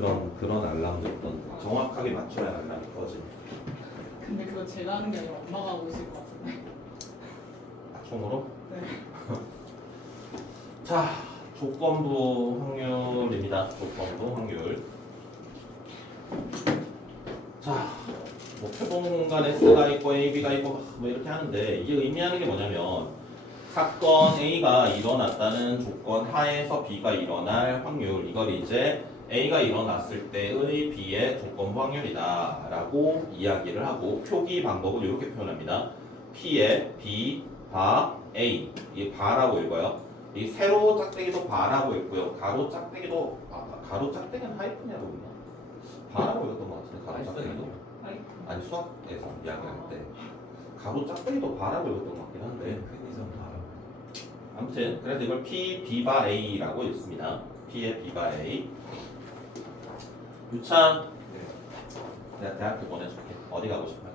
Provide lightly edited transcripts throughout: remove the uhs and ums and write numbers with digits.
그런 알람도 있던. 정확하게 맞춰야 알람이 꺼지. 근데 그거 제가 하는 게 아니라 엄마가 하고 있을 것 같은데. 아, 총으로? 네. 자, 조건부 확률입니다. 조건부 확률. 자, 뭐 표본 공간 S가 있고 A, B가 있고 뭐 이렇게 하는데 이게 의미하는 게 뭐냐면 사건 A가 일어났다는 조건 하에서 B가 일어날 확률 이걸 이제 A가 일어났을 때의 B의 조건부 확률이다 라고 이야기를 하고 표기 방법은 이렇게 표현합니다. P의 B, 바, A 이게 바라고 읽어요. 이 세로 짝대기도 바라고 읽고요. 가로 짝대기도 가로 짝대기는 하이픈이라고 읽나? 바라고 읽었던 것 같은데 가로 짝대기도? 아니 수학에서 이야기할 때 가로 짝대기도 바라고 읽었던 것 같긴 한데 편의점 바로. 아무튼 그래서 이걸 P, B바 A라고 읽습니다. P의 B바 A. 유찬 내가 대학교 보내줄게. 어디 가고 싶어요?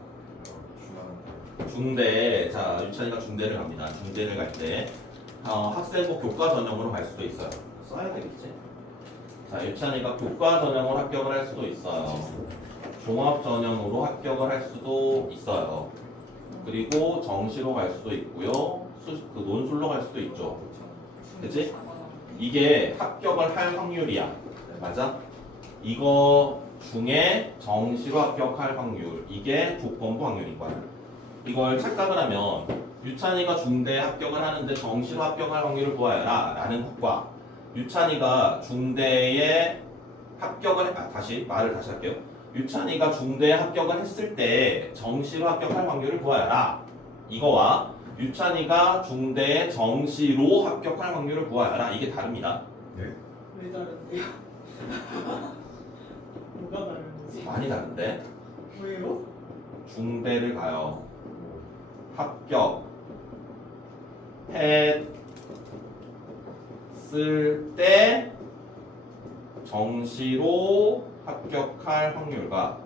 중앙. 중대. 자 유찬이가 중대를 갑니다. 중대를 갈 때 학생부 교과 전형으로 갈 수도 있어요. 써야 되겠지. 자 유찬이가 교과 전형으로 합격을 할 수도 있어요. 종합 전형으로 합격을 할 수도 있어요. 그리고 정시로 갈 수도 있고요. 그 논술로 갈 수도 있죠. 그치? 이게 합격을 할 확률이야. 맞아? 이거 중에 정시로 합격할 확률. 이게 조건부 확률인 거야. 이걸 착각을 하면 유찬이가 중대에 합격을 하는데 정시로 합격할 확률을 구하여라 라는 것과 유찬이가 중대에 합격을 말을 다시 할게요. 유찬이가 중대에 합격을 했을 때 정시로 합격할 확률을 구하여라 이거와 유찬이가 중대에 정시로 합격할 확률을 구하여라 이게 다릅니다. 네? 왜 다른데요? 뭐가 다른 거지? 많이 다른데 왜요? 중대를 가요. 합격했을 때 정시로 합격할 확률과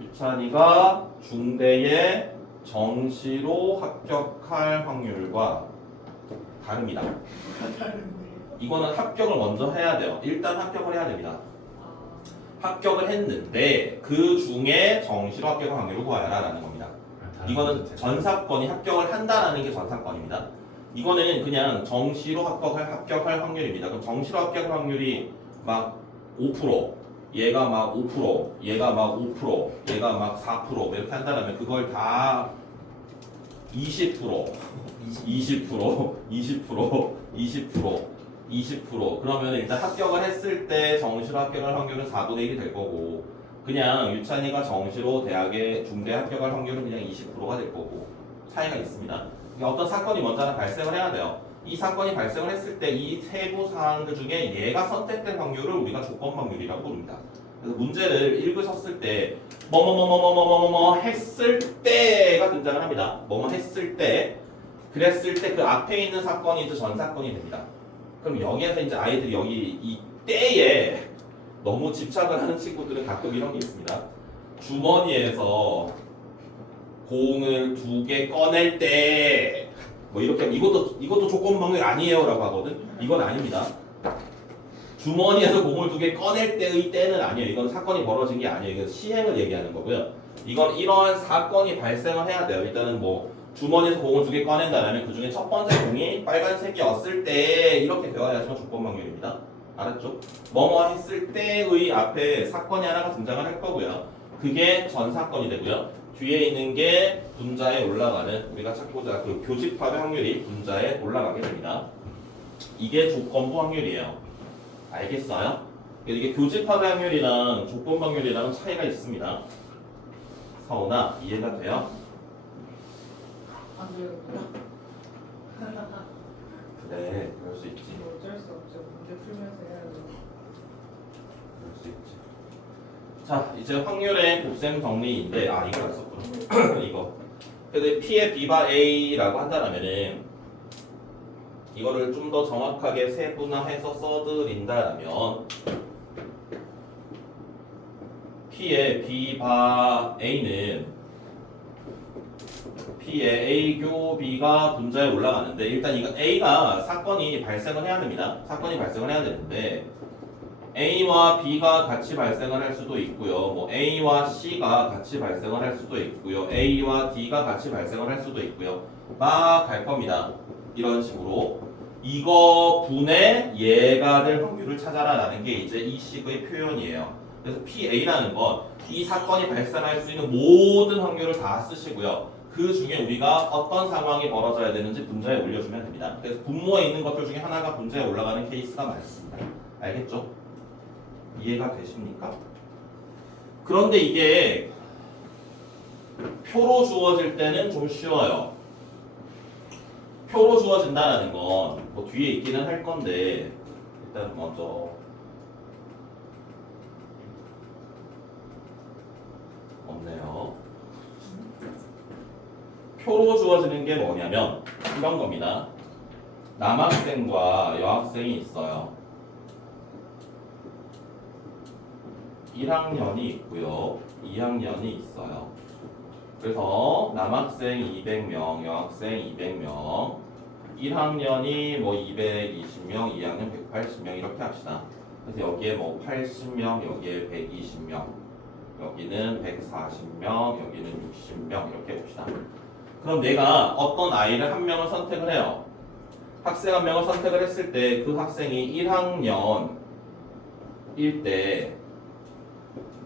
유찬이가 중대에 정시로 합격할 확률과 다릅니다. 다른데요? 이거는 합격을 먼저 해야 돼요. 일단 합격을 해야 됩니다. 합격을 했는데 그 중에 정시로 합격할 확률을 구하여라 라는 겁니다. 이거는 전 사건이 합격을 한다라는 게 전 사건입니다. 이거는 그냥 정시로 합격할 확률입니다. 그럼 정시로 합격할 확률이 막 5%, 얘가 막 5%, 얘가 막 5%, 얘가 막 4% 이렇게 한다면 그걸 다 20%, 20%, 20% 그러면 일단 합격을 했을 때 정시로 합격할 확률은 4분의 1이 될 거고 그냥 유찬이가 정시로 대학에 중대 합격할 확률은 그냥 20%가 될 거고 차이가 있습니다. 그러니까 어떤 사건이 먼저 하나 발생을 해야 돼요. 이 사건이 발생을 했을 때 이 세부 사항들 중에 얘가 선택된 확률을 우리가 조건 확률이라고 부릅니다. 그래서 문제를 읽으셨을 때 뭐뭐뭐뭐뭐뭐뭐 했을 때가 등장을 합니다. 뭐뭐 했을 때 그랬을 때 그 앞에 있는 사건이 이제 전 사건이 됩니다. 그럼 여기에서 이제 아이들이 여기 이 때에 너무 집착을 하는 친구들은 가끔 이런 게 있습니다. 주머니에서 공을 2개 꺼낼 때 뭐 이렇게 하면 이것도 조건 확률 아니에요라고 하거든. 이건 아닙니다. 주머니에서 공을 2개 꺼낼 때의 때는 아니에요. 이건 사건이 벌어진 게 아니에요. 이건 시행을 얘기하는 거고요. 이건 이러한 사건이 발생을 해야 돼요. 일단은 뭐 주머니에서 공을 2개 꺼낸다면 그 중에 첫 번째 공이 빨간색이었을 때 이렇게 되어야지만 조건 확률입니다. 알았죠? 뭐뭐 했을 때의 앞에 사건이 하나가 등장을 할 거고요. 그게 전 사건이 되고요. 뒤에 있는 게 분자에 올라가는 우리가 찾고자 그 교집합의 확률이 분자에 올라가게 됩니다. 이게 조건부 확률이에요. 알겠어요? 이게 교집합의 확률이랑 조건부 확률이랑 차이가 있습니다. 서훈아 이해가 돼요? 안 돼요. 그래 그럴 수 있지. 어쩔 수 없죠. 문제 풀면서 해야죠. 그럴 수 있지. 자 이제 확률의 곱셈 정리인데 이걸 안 썼구나. 이거 근데 P의 B바 A라고 한다면은 이거를 좀 더 정확하게 세분화해서 써드린다면 P의 B바 A는 P의 A교 B가 분자에 올라가는데 일단 이거 A가 사건이 발생을 해야 됩니다. 사건이 발생을 해야 되는데 A와 B가 같이 발생을 할 수도 있고요. 뭐 A와 C가 같이 발생을 할 수도 있고요. A와 D가 같이 발생을 할 수도 있고요. 막 갈 겁니다. 이런 식으로 이거 분의 얘가 될 확률을 찾아라라는 게 이제 이 식의 표현이에요. 그래서 PA라는 건 이 사건이 발생할 수 있는 모든 확률을 다 쓰시고요. 그 중에 우리가 어떤 상황이 벌어져야 되는지 분자에 올려주면 됩니다. 그래서 분모에 있는 것들 중에 하나가 분자에 올라가는 케이스가 많습니다. 알겠죠? 이해가 되십니까? 그런데 이게 표로 주어질 때는 좀 쉬워요. 표로 주어진다는 건 뭐 뒤에 있기는 할 건데 일단 먼저 없네요. 표로 주어지는 게 뭐냐면 이런 겁니다. 남학생과 여학생이 있어요. 1학년이 있고요. 2학년이 있어요. 그래서 남학생 200명, 여학생 200명, 1학년이 뭐 220명, 2학년 180명 이렇게 합시다. 그래서 여기에 뭐 80명, 여기에 120명, 여기는 140명, 여기는 60명 이렇게 봅시다. 그럼 내가 어떤 아이를 한 명을 선택을 해요. 학생 한 명을 선택을 했을 때 그 학생이 1학년일 때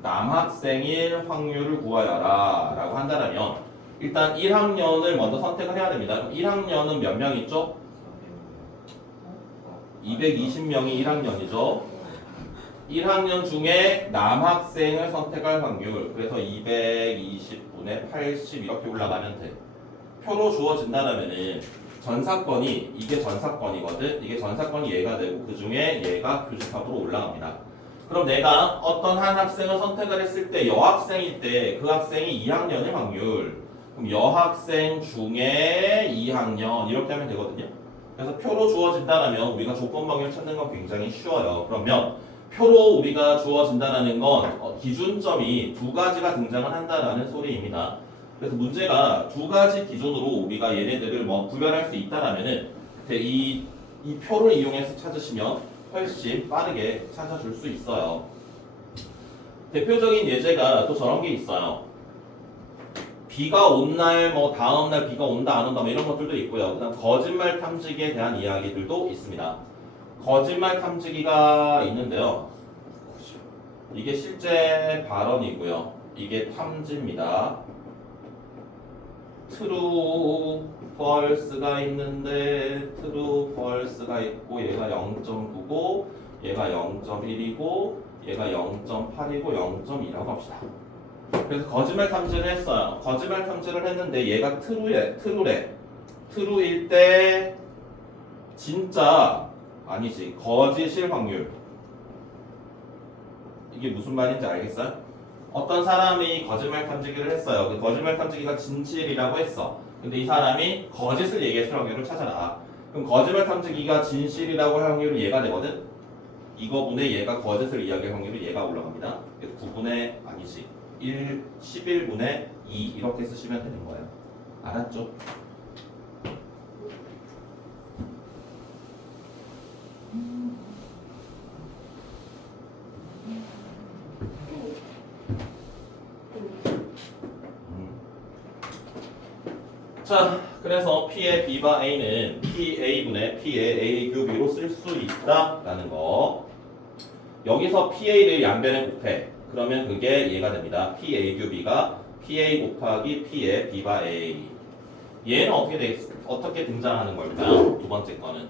남학생일 확률을 구하여라 라고 한다면 일단 1학년을 먼저 선택을 해야 됩니다. 그럼 1학년은 몇 명 있죠? 220명이 1학년이죠. 1학년 중에 남학생을 선택할 확률 그래서 220분의 80 이렇게 올라가면 돼. 표로 주어진다면은 전사건이 이게 전사건이거든. 이게 전사건이 얘가 되고 그 중에 얘가 교집합으로 올라갑니다. 그럼 내가 어떤 한 학생을 선택을 했을 때 여학생일 때 그 학생이 2학년일 확률 그럼 여학생 중에 2학년 이렇게 하면 되거든요. 그래서 표로 주어진다면 우리가 조건 방향을 찾는 건 굉장히 쉬워요. 그러면 표로 우리가 주어진다는 건 기준점이 두 가지가 등장을 한다는 소리입니다. 그래서 문제가 두 가지 기준으로 우리가 얘네들을 뭐 구별할 수 있다라면은 이 표를 이용해서 찾으시면 훨씬 빠르게 찾아줄 수 있어요. 대표적인 예제가 또 저런 게 있어요. 비가 온 날, 뭐 다음 날 비가 온다 안 온다 뭐 이런 것들도 있고요. 그다음 거짓말 탐지기에 대한 이야기들도 있습니다. 거짓말 탐지기가 있는데요. 이게 실제 발언이고요. 이게 탐지입니다. true, false가 있는데 true, false가 있고 얘가 0.9고 얘가 0.1이고 얘가 0.8이고 0.2라고 합시다. 그래서 거짓말 탐지를 했어요. 거짓말 탐지를 했는데 얘가 true일 때 진짜 아니지 거짓일 확률 이게 무슨 말인지 알겠어요? 어떤 사람이 거짓말 탐지기를 했어요. 그 거짓말 탐지기가 진실이라고 했어. 근데 이 사람이 거짓을 얘기했을 확률을 찾아라. 그럼 거짓말 탐지기가 진실이라고 할 확률은 얘가 되거든. 이거분의 얘가 거짓을 이야기할 확률은 얘가 올라갑니다. 그래서 9분의 아니지 11분의 2 이렇게 쓰시면 되는 거예요. 알았죠? 자, 그래서 P의 B바 A는 PA분의 P의 A 교비로 쓸 수 있다라는 거. 여기서 PA를 양변에 곱해. 그러면 그게 얘가 됩니다. PA 교비가 PA 곱하기 P의 B바 A. 얘는 어떻게 등장하는 걸까요? 두 번째 거는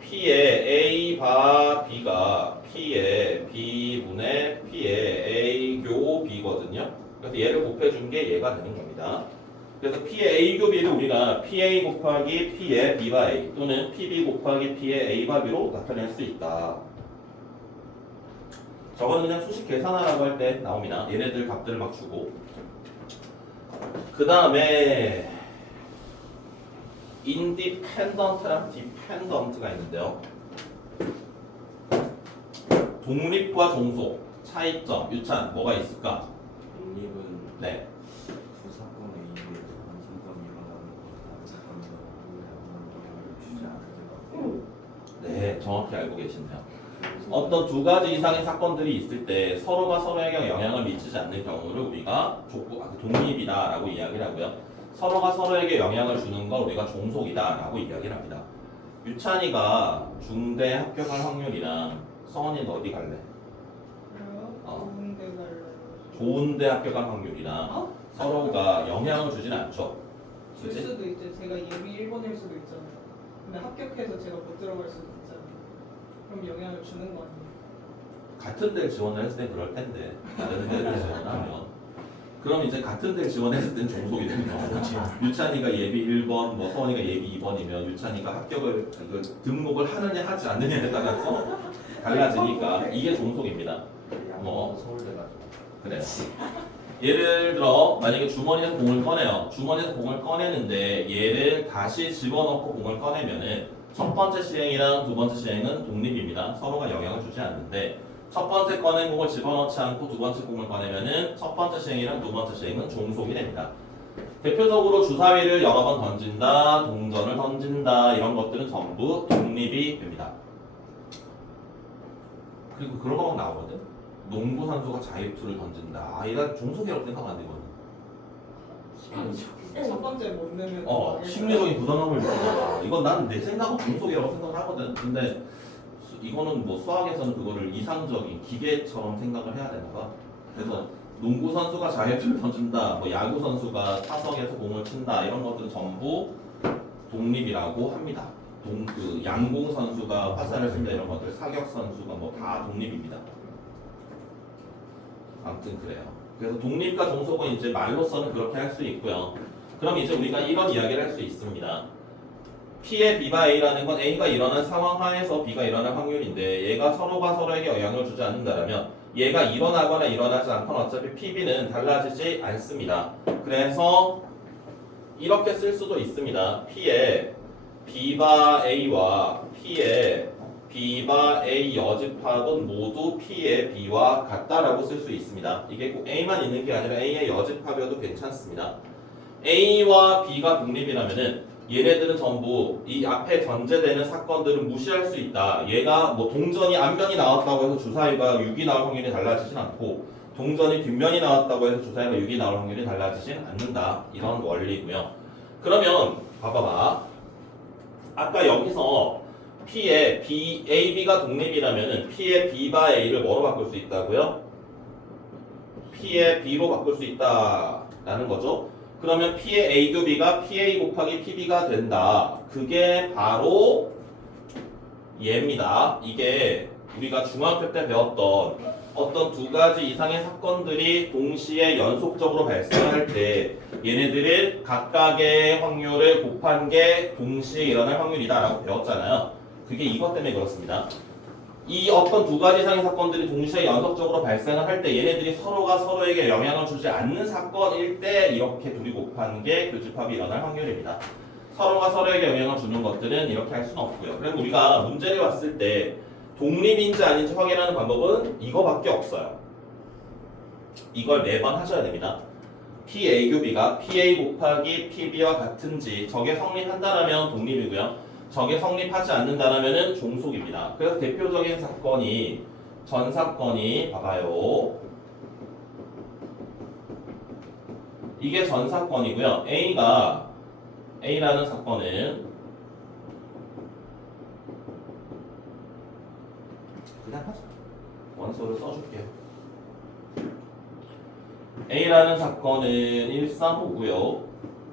P의 A 바 B가 P의 B분의 P의 A 교 B거든요. 그래서 얘를 곱해준 게 얘가 되는 겁니다. 그래서 P의 A 교 B를 우리가 PA 곱하기 P의 B 바 A 또는 PB 곱하기 P의 A 바 B로 나타낼 수 있다. 저거는 그냥 수식 계산하라고 할 때 나옵니다. 얘네들 값들을 막 주고. 그 다음에 independent랑 dependent가 있는데요. 독립과 종속, 차이점, 유찬 뭐가 있을까? 독립은 네. 두 사건의 이유에 한 사건이 일어나는 것 다른 사건에서 아무런 영향을 주지 않을 때가 네, 정확히 알고 계시네요. 그래서 어떤 두 가지 이상의 사건들이 있을 때 서로가 서로에게 영향을 미치지 않는 경우를 우리가 독립이다라고 이야기를 하고요. 서로가 서로에게 영향을 주는 걸 우리가 종속이다라고 이야기를 합니다. 유찬이가 중대 합격할 확률이랑 성원이는 어디 갈래? 좋은데 갈래요. 좋은데 합격할 확률이랑 서로가 영향을 주진 않죠. 줄 그치? 수도 있죠. 제가 예비 1번일 수도 있잖아요. 근데 합격해서 제가 못 들어갈 수도 있잖아요. 그럼 영향을 주는 거 아니에요? 같은 데를 지원을 했을 때 그럴 텐데 다른 데를 지원하면 그럼 이제 같은 데를 지원했을 땐 종속이 되는 거죠. 유찬이가 예비 1번, 뭐 서원이가 예비 2번이면 유찬이가 합격을 등록을 하느냐 하지 않느냐에 따라서 달라지니까 이게 종속입니다. 뭐 서울대 가지고. 그래요. 예를 들어 만약에 주머니에서 공을 꺼내요. 주머니에서 공을 꺼내는데 얘를 다시 집어넣고 공을 꺼내면은 첫 번째 시행이랑 두 번째 시행은 독립입니다. 서로가 영향을 주지 않는데 첫 번째 꺼낸 공을 집어넣지 않고 두 번째 공을 꺼내면은 첫 번째 시행이랑 두 번째 시행은 종속이 됩니다. 대표적으로 주사위를 여러 번 던진다, 동전을 던진다 이런 것들은 전부 독립이 됩니다. 그리고 그런 거막 나오거든. 농구 선수가 자유투를 던진다. 아, 이건 종속이라고 생각하면 안 되거든. 첫 번째 못 내면 심리적인 부담감을 느끼잖아. 이건 난 내 생각은 종속이라고 생각을 하거든. 근데 이거는 뭐 수학에서는 그거를 이상적인 기계처럼 생각을 해야 되나 봐. 그래서 농구 선수가 자유투를 던진다, 뭐 야구 선수가 타석에서 공을 친다 이런 것들은 전부 독립이라고 합니다. 양궁 선수가 화살을 쏜다 이런 것들, 사격 선수가 뭐 다 독립입니다. 아무튼 그래요. 그래서 독립과 종속은 이제 말로서는 그렇게 할 수 있고요. 그럼 이제 우리가 이런 이야기를 할 수 있습니다. P의 B가 A라는 건 A가 일어난 상황 하에서 B가 일어날 확률인데 얘가 서로가 서로에게 영향을 주지 않는다면 얘가 일어나거나 일어나지 않거나 어차피 PB는 달라지지 않습니다. 그래서 이렇게 쓸 수도 있습니다. P의 B바 A와 P의 B바 A 여집합은 모두 P의 B와 같다라고 쓸 수 있습니다. 이게 꼭 A만 있는 게 아니라 A의 여집합이어도 괜찮습니다. A와 B가 독립이라면은 얘네들은 전부 이 앞에 전제되는 사건들은 무시할 수 있다. 얘가 뭐 동전이 앞면이 나왔다고 해서 주사위가 6이 나올 확률이 달라지진 않고 동전이 뒷면이 나왔다고 해서 주사위가 6이 나올 확률이 달라지진 않는다. 이런 원리고요. 그러면 봐봐봐. 아까 여기서 P의 B, A, B가 독립이라면은 P의 B바 A를 뭐로 바꿀 수 있다고요? P의 B로 바꿀 수 있다라는 거죠. 그러면 P의 A 교비가 PA 곱하기 PB가 된다. 그게 바로 얘입니다. 이게 우리가 중학교 때 배웠던 어떤 두 가지 이상의 사건들이 동시에 연속적으로 발생할 때 얘네들은 각각의 확률을 곱한 게 동시에 일어날 확률이다라고 배웠잖아요. 그게 이것 때문에 그렇습니다. 이 어떤 두 가지 이상의 사건들이 동시에 연속적으로 발생을 할 때 얘네들이 서로가 서로에게 영향을 주지 않는 사건일 때 이렇게 둘이 곱하는 게 교집합이 일어날 확률입니다. 서로가 서로에게 영향을 주는 것들은 이렇게 할 수는 없고요. 그럼 우리가 문제를 봤을 때 독립인지 아닌지 확인하는 방법은 이거밖에 없어요. 이걸 매번 하셔야 됩니다. PA 교비가 PA 곱하기 PB와 같은지 저게 성립한다면 독립이고요. 저게 성립하지 않는다면 종속입니다. 그래서 대표적인 사건이 전 사건이 봐봐요. 이게 전 사건이고요. A라는 사건은 그냥 하자. 원소를 써줄게요. A라는 사건은 1, 3, 5고요.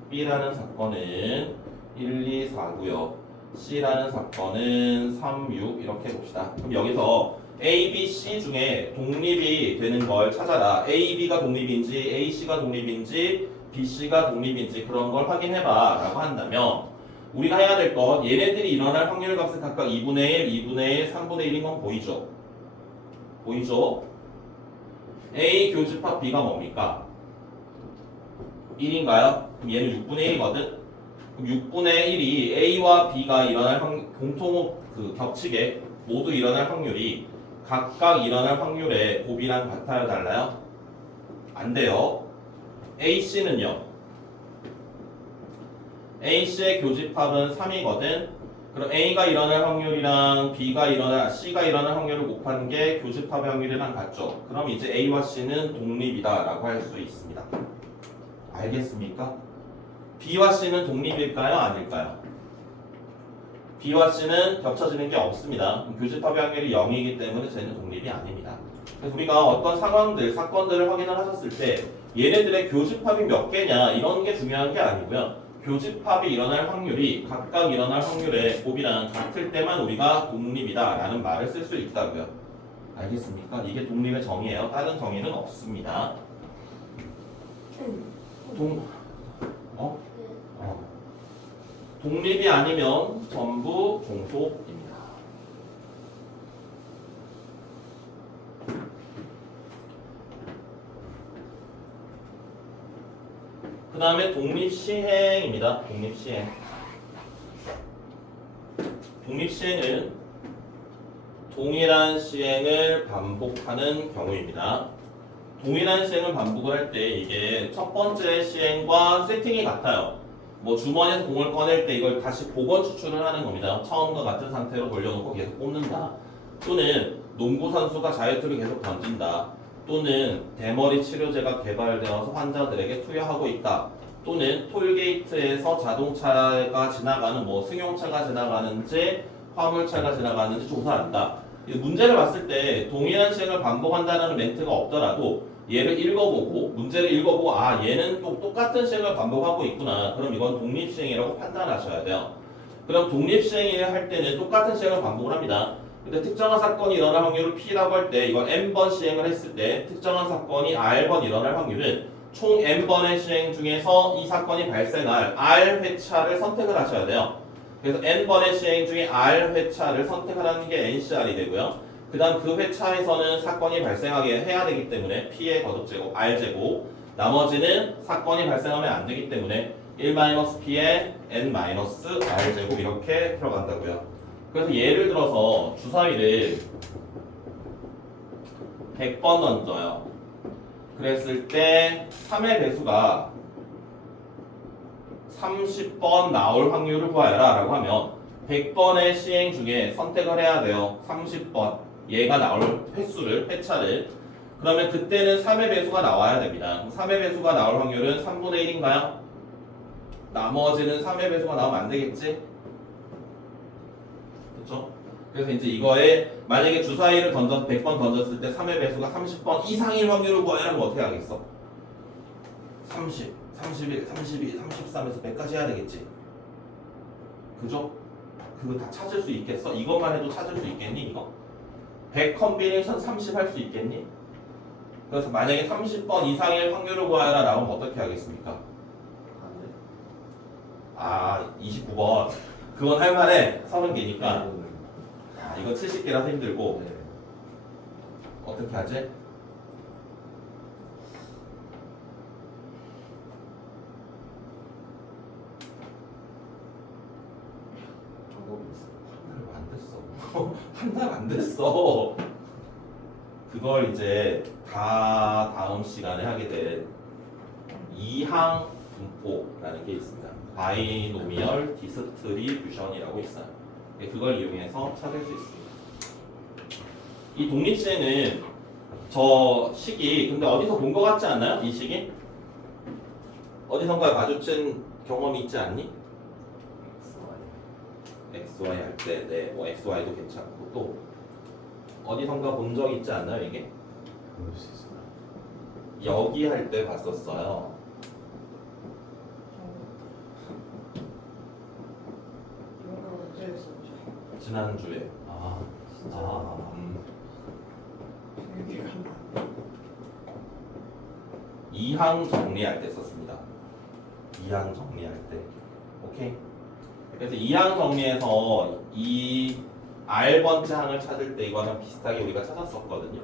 B라는 사건은 1, 2, 4고요. C라는 사건은 3, 6 이렇게 봅시다. 그럼 여기서 A, B, C 중에 독립이 되는 걸 찾아라. A, B가 독립인지 A, C가 독립인지 B, C가 독립인지 그런 걸 확인해봐 라고 한다면 우리가 해야 될 건 얘네들이 일어날 확률 값은 각각 2분의 1, 2분의 1, 3분의 1인 건 보이죠? 보이죠? A 교집합 B가 뭡니까? 1인가요? 그럼 얘는 6분의 1이거든? 6분의 1이 A와 B가 일어날 공통 겹치게 모두 일어날 확률이 각각 일어날 확률의 곱이랑 같아요, 달라요? 안 돼요. AC는요? AC의 교집합은 3이거든. 그럼 A가 일어날 확률이랑 C가 일어날 확률을 곱한 게 교집합의 확률이랑 같죠. 그럼 이제 A와 C는 독립이다라고 할 수 있습니다. 알겠습니까? B와 C는 독립일까요? 아닐까요? B와 C는 겹쳐지는 게 없습니다. 교집합의 확률이 0이기 때문에 쟤는 독립이 아닙니다. 그래서 우리가 어떤 상황들, 사건들을 확인을 하셨을 때 얘네들의 교집합이 몇 개냐 이런 게 중요한 게 아니고요. 교집합이 일어날 확률이 각각 일어날 확률의 곱이랑 같을 때만 우리가 독립이다라는 말을 쓸 수 있다고요. 알겠습니까? 이게 독립의 정의예요. 다른 정의는 없습니다. 독립이 아니면 전부 종속입니다. 그 다음에 독립시행입니다. 독립시행. 독립시행은 동일한 시행을 반복하는 경우입니다. 동일한 시행을 반복을 할 때 이게 첫 번째 시행과 세팅이 같아요. 뭐 주머니에서 공을 꺼낼 때 이걸 다시 복원 추출을 하는 겁니다. 처음과 같은 상태로 돌려놓고 계속 꽂는다. 또는 농구 선수가 자유투를 계속 던진다. 또는 대머리 치료제가 개발되어서 환자들에게 투여하고 있다. 또는 톨게이트에서 자동차가 지나가는 뭐 승용차가 지나가는지 화물차가 지나가는지 조사한다. 문제를 봤을 때 동일한 시행을 반복한다는 멘트가 없더라도 얘를 읽어보고 문제를 읽어보고 아 얘는 또 똑같은 시행을 반복하고 있구나. 그럼 이건 독립시행이라고 판단하셔야 돼요. 그럼 독립시행을 할 때는 똑같은 시행을 반복을 합니다. 근데 특정한 사건이 일어날 확률을 P라고 할 때 이건 N번 시행을 했을 때 특정한 사건이 R번 일어날 확률은 총 N번의 시행 중에서 이 사건이 발생할 R 회차를 선택을 하셔야 돼요. 그래서 N번의 시행 중에 R 회차를 선택을 하는 게 NCR이 되고요. 그 다음 그 회차에서는 사건이 발생하게 해야 되기 때문에 P의 거듭제곱 R제곱 나머지는 사건이 발생하면 안 되기 때문에 1-P의 N-R제곱 이렇게 들어간다고요. 그래서 예를 들어서 주사위를 100번 던져요. 그랬을 때 3의 배수가 30번 나올 확률을 구하여라 라고 하면 100번의 시행 중에 선택을 해야 돼요. 30번 얘가 나올 회차를 그러면 그때는 3의 배수가 나와야 됩니다. 3의 배수가 나올 확률은 3분의 1인가요? 나머지는 3의 배수가 나오면 안 되겠지? 그렇죠? 그래서 이제 이거에 만약에 주사위를 100번 던졌을 때 3의 배수가 30번 이상일 확률을 구하려면 어떻게 하겠어? 30, 31, 32, 33에서 100까지 해야 되겠지? 그죠? 그거 다 찾을 수 있겠어? 이것만 해도 찾을 수 있겠니? 이거? 100 컨비네이션 30 할 수 있겠니? 그래서 만약에 30번 이상의 확률을 구하라 라고 하면 어떻게 하겠습니까? 아 29번 그건 할만해 30개니까 아, 이거 70개라서 힘들고 어떻게 하지? 한 달 안 됐어. 그걸 이제 다 다음 시간에 하게 될 이항 분포라는 게 있습니다. 바이노미얼 디스트리뷰션이라고 있어요. 그걸 이용해서 찾을 수 있습니다. 이 독립시행은 저 식이 근데 어디서 본 것 같지 않나요? 이 식이? 어디선가 마주친 경험이 있지 않니? XY 할 때, 네, 뭐 XY도 괜찮고 또 어디선가 본 적 있지 않나요 이게? 볼 수 있어요. 여기 할 때 봤었어요. 이런 거 언제 했었죠? 지난주에. 아, 진짜. 기억이 안 나. 이항 정리할 때 썼습니다. 이항 정리할 때. 오케이. 그래서 이항 정리에서 이 R번째 항을 찾을 때 이거랑 비슷하게 우리가 찾았었거든요.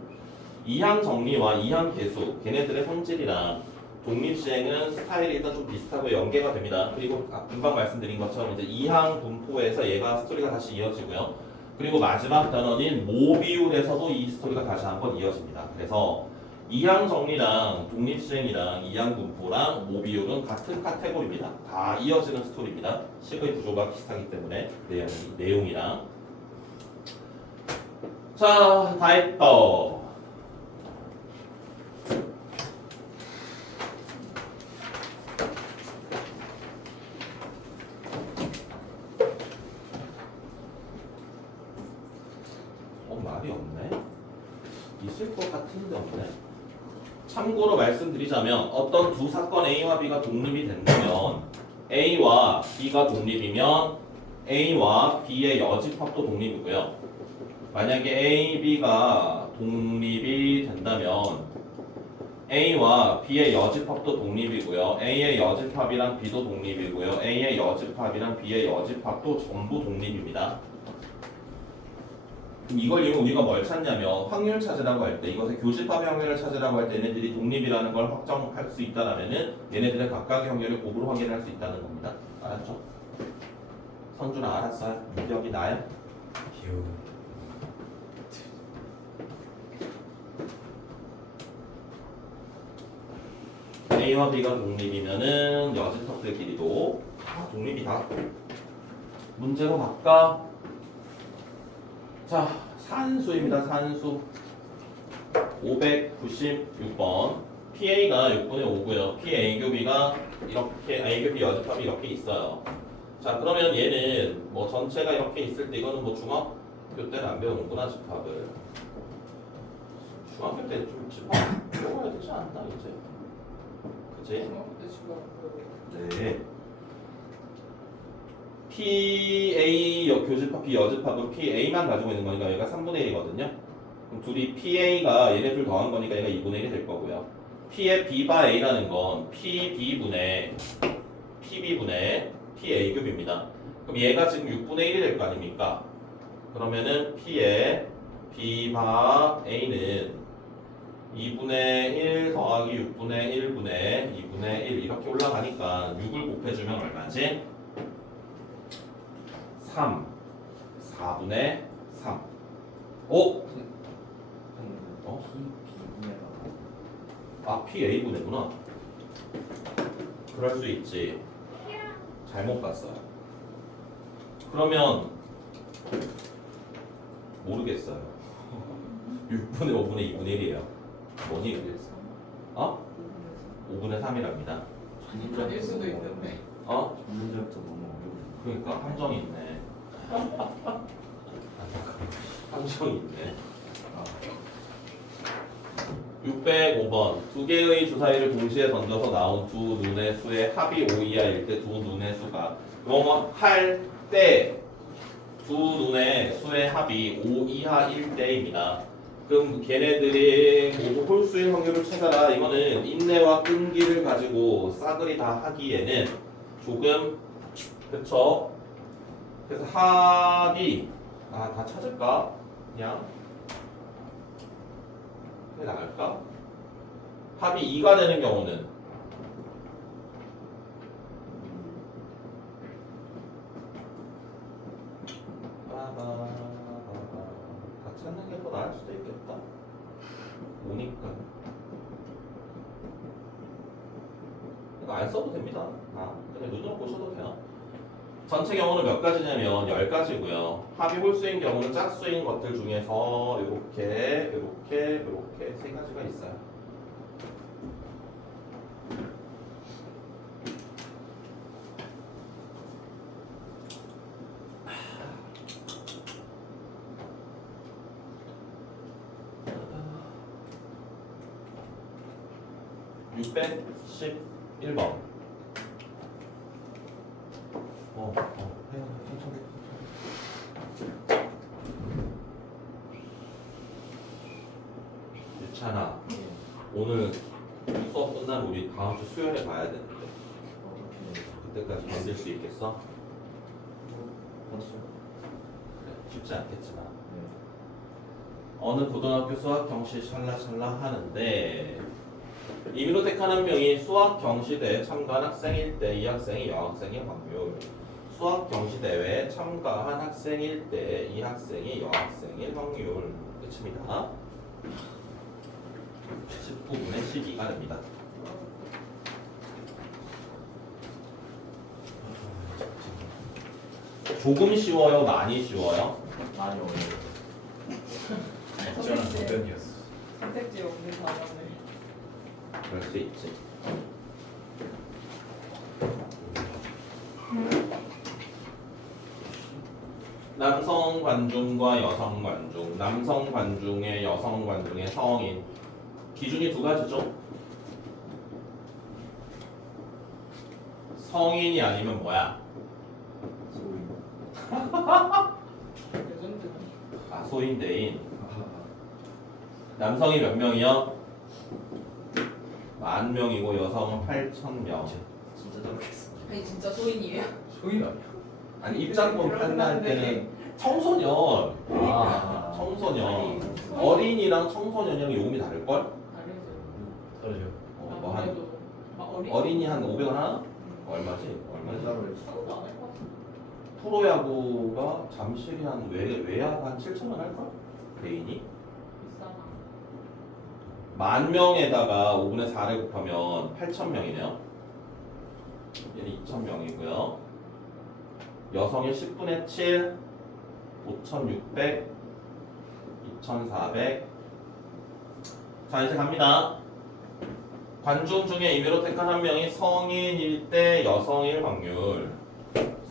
이항 정리와 이항 계수, 걔네들의 성질이랑 독립시행은 스타일이 일단 좀 비슷하고 연계가 됩니다. 그리고 금방 말씀드린 것처럼 이제 이항 분포에서 얘가 스토리가 다시 이어지고요. 그리고 마지막 단원인 모비율에서도 이 스토리가 다시 한번 이어집니다. 그래서 이항 정리랑 독립시행이랑 이항 분포랑 모비율은 같은 카테고리입니다. 다 이어지는 스토리입니다. 식의 구조가 비슷하기 때문에 내용이랑. 자, 다 했다. 말이 없네. 있을 것 같은데 없네. 참고로 말씀드리자면 어떤 두 사건 A와 B가 독립이 된다면 A와 B가 독립이면 A와 B의 여집합도 독립이고요. 만약에 A, B가 독립이 된다면 A와 B의 여집합도 독립이고요. A의 여집합이랑 B도 독립이고요. A의 여집합이랑 B의 여집합도 전부 독립입니다. 이걸 이유는 우리가 뭘 찾냐면 확률 찾으라고 할 때 이것의 교집합의 확률을 찾으라고 할 때 얘네들이 독립이라는 걸 확정할 수 있다라면은 얘네들의 각각의 확률을 곱으로 확인할 수 있다는 겁니다. 알았죠? 성준아 알았어요? 기억이 나요? 기억. A와 B가 독립이면은 여집합들 길이도 다 독립이다. 문제로 바꿔. 자, 산수입니다. 산수 596번 PA가 6분의 5고요. PA 교비가 이렇게 A 교비 여집합이 이렇게 있어요. 자, 그러면 얘는 뭐 전체가 이렇게 있을 때 이거는 뭐 중학교 때는 안 배우는구나 집합을. 중학교 때 좀 집합 배워야 되지 않나 이제? 그치? 중학교 때 지금 네. PA 교집합, B 여집합은 PA만 가지고 있는 거니까 얘가 3분의 1이거든요. 그럼 둘이 PA가 얘네 둘 더한 거니까 얘가 2분의 1이 될 거고요. P의 B바 A라는 건 PB분의 PA 겹입니다. 그럼 얘가 지금 6분의 1이 될 거 아닙니까? 그러면은 P의 B바 A는 2분의 1 더하기 6분의 1분의 2분의 1 이렇게 올라가니까 6을 곱해주면 얼마지? 3 4분의 3 오! 어? 아 PA분의구나. 그럴 수 있지. 잘못 봤어요. 그러면 모르겠어요. 6분의 5분의 2분의 1이에요. 뭐니? 어? 5분의 3이랍니다. 아닐 수도 있는데. 어? 문제부터 너무 어려워. 그러니까 함정이 있네. 함정이 있네. 605번 두 개의 주사위를 동시에 던져서 나온 두 눈의 수의 합이 5 이하일 때 두 눈의 수가 뭐뭐 할 때 두 눈의 수의 합이 5 이하일 때입니다. 그럼 걔네들이 모두 홀수인 확률을 찾아라. 이거는 인내와 끈기를 가지고 싸그리 다 하기에는 조금 그쵸? 그래서 합이 다 찾을까? 그냥 그게 나을까? 합이 2가 되는 경우는 다 찾는 게 더 나을 수도 있겠다. 5니까 이거 안 써도 됩니다. 그냥 눈으로 보셔도 돼요. 전체 경우는 몇 가지냐면 10가지고요. 합이 홀수인 경우는 짝수인 것들 중에서 이렇게 세 가지가 있어요. (611번) 유찬아, 오늘 수업 끝나면 우리 다음 주 수요일에 봐야 되는데 그때까지 견딜 수 있겠어? 벌써? 그래, 쉽지 않겠지만 어느 고등학교 수학 경시 샬라샬라 하는데 이민호택하는 명이 수학 경시대에 참가한 학생일 때 이 학생이 여학생의 확률, 수학 경시대회에 참가한 학생일 때 이 학생이 여학생일 확률. 끝입니다. 12가 됩니다. 조금 쉬워요? 많이 쉬워요? 많이 어려워. 저는 답변이었어. 선택지 없는 단어네. 그럴 수 있지. 남성 관중과 여성 관중, 남성 관중의 여성 관중의 성인 기준이 두 가지죠. 성인이 아니면 뭐야? 소위. 레전드네. 아, 소인대인. 남성이 몇 명이요? 10,000명이고 여성은 8,000명. 진짜 저렇겠어. 아니 진짜 소인이에요? 소인 아니야? 아니 입장권 판단할 때는 청소년. 아. 청소년. 어린이랑 청소년이랑 요금이 다를걸? 다르죠. 다르죠. 뭐 한 아무래도 막 어린이 한 500원 하나? 얼마지? 얼마지? 얼마를 상도 안할 것 같아. 프로야구가 잠실이 한 외야가 한 7,000원 할걸? 개인이? 비싸나. 10,000명에다가 5분의 4를 곱하면 8,000명이네요. 얘는 2,000명이고요. 여성이 10분의 7, 5,600, 2,400. 자 이제 갑니다. 관중 중에 임의로 택한 한 명이 성인일 때 여성일 확률.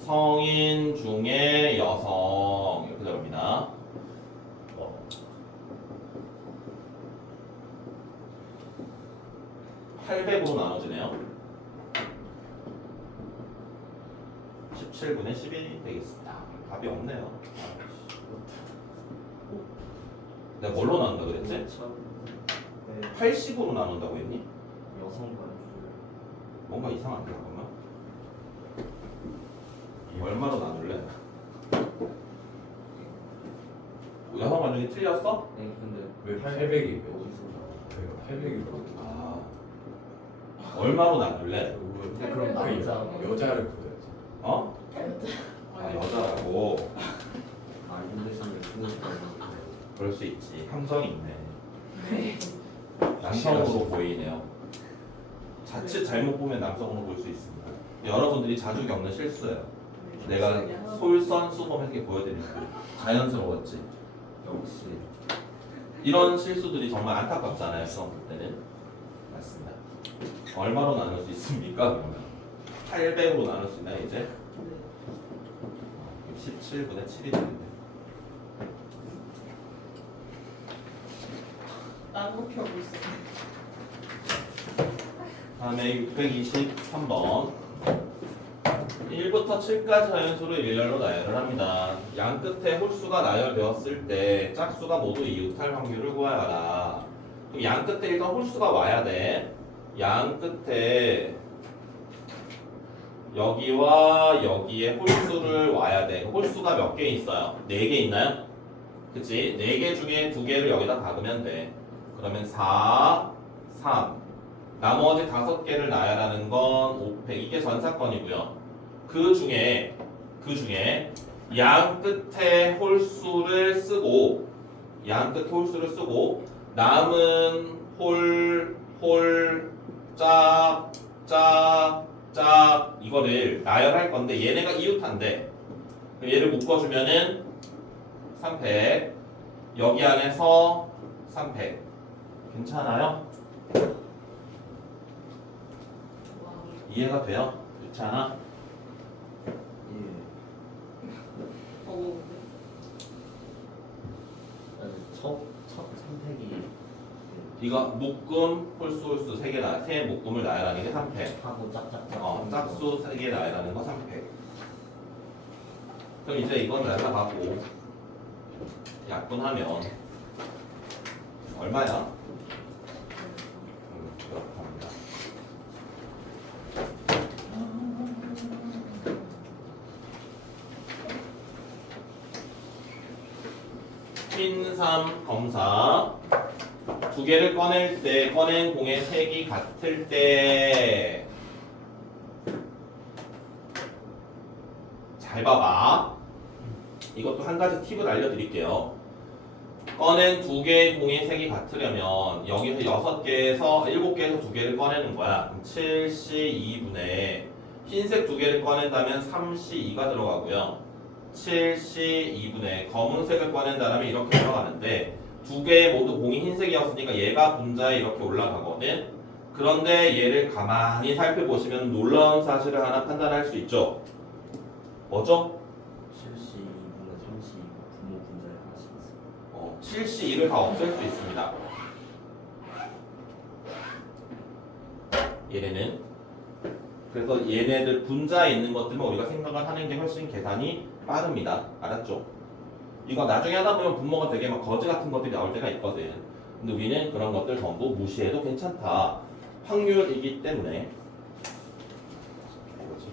성인 중에 여성 이렇게 들어갑니다. 800으로 나눠지네요. 17분의 10이 되겠습니다. 답이 없네요. 내가 뭘로 나눈다 그랬지? 80으로 나눈다고 했니? 여성 관주. 뭔가 이상한데 잠깐만. 얼마로 나눌래? 여성 관중이 틀렸어? 네, 근데 왜 800이? 어디서 나와? 800이고. 아 얼마로 나눌래? 근데 그럼 남자. 여자를 보여야지. 어? 아 여자라고. 아 힘드시면 힘드시다고. 그럴 수 있지. 함정이 있네. 네. 남성으로 보이네요. 자칫 잘못 보면 남성으로 볼 수 있습니다. 여러분들이 자주 겪는 실수예요. 내가 솔선수범해서 이렇게 보여드리니까 자연스러웠지. 역시 이런 실수들이 정말 안타깝잖아요. 시험 볼 때는. 맞습니다. 얼마로 나눌 수 있습니까? 그러면 800으로 나눌 수 있나요 이제? 17분의 7이 되는데. 난국해 오고 있어. 다음에 623번 1부터 7까지 자연수를 일렬로 나열을 합니다. 양 끝에 홀수가 나열되었을 때 짝수가 모두 이웃할 확률을 구하여라. 그럼 양 끝에 일단 홀수가 와야 돼. 양 끝에 여기와 여기에 홀수를 와야 돼. 홀수가 몇 개 있어요? 4개 있나요? 그치? 4개 중에 2개를 여기다 박으면 돼. 그러면 4, 3 나머지 5개를 나열하는 건 500 이게 전사건이고요. 그 중에 양 끝에 홀수를 쓰고 남은 짝 이거를 나열할 건데 얘네가 이웃한데 얘를 묶어주면은 3팩 여기 안에서 3팩 괜찮아요? 이해가 돼요? 그렇지 않아? 예. 버거운데. 첫 선택이 이거 묶음 홀수 3개 세 묶음을 나열하는 게 3팩 하고 짝짝짝. 짝수 3개 나열하는 거 3팩 그럼 이제 이건 날라가고 약분하면 얼마야? 그렇답니다. 핀3 검사 2개를 꺼낼 때 꺼낸 공의 색이 같을 때 잘 봐봐. 이것도 한 가지 팁을 알려드릴게요. 꺼낸 두 개의 공인 색이 같으려면 여기서 6개에서 7개에서 2개를 꺼내는 거야. 그럼 7C2분의 흰색 2개를 꺼낸다면 3C2가 들어가고요. 7C2분의 검은색을 꺼낸다면 이렇게 들어가는데 두 개 모두 공이 흰색이었으니까 얘가 분자에 이렇게 올라가거든. 그런데 얘를 가만히 살펴보시면 놀라운 사실을 하나 판단할 수 있죠. 뭐죠? 7C2분의 3C 분모 분자에 하나씩 있어요. 7C2를 다 없앨 수 있습니다. 얘네는 그래서 얘네들 분자에 있는 것들만 우리가 생각을 하는 게 훨씬 계산이 빠릅니다. 알았죠? 이거 나중에 하다 보면 분모가 되게 막 거지 같은 것들이 나올 때가 있거든. 근데 우리는 그런 것들 전부 무시해도 괜찮다. 확률이기 때문에. 뭐지?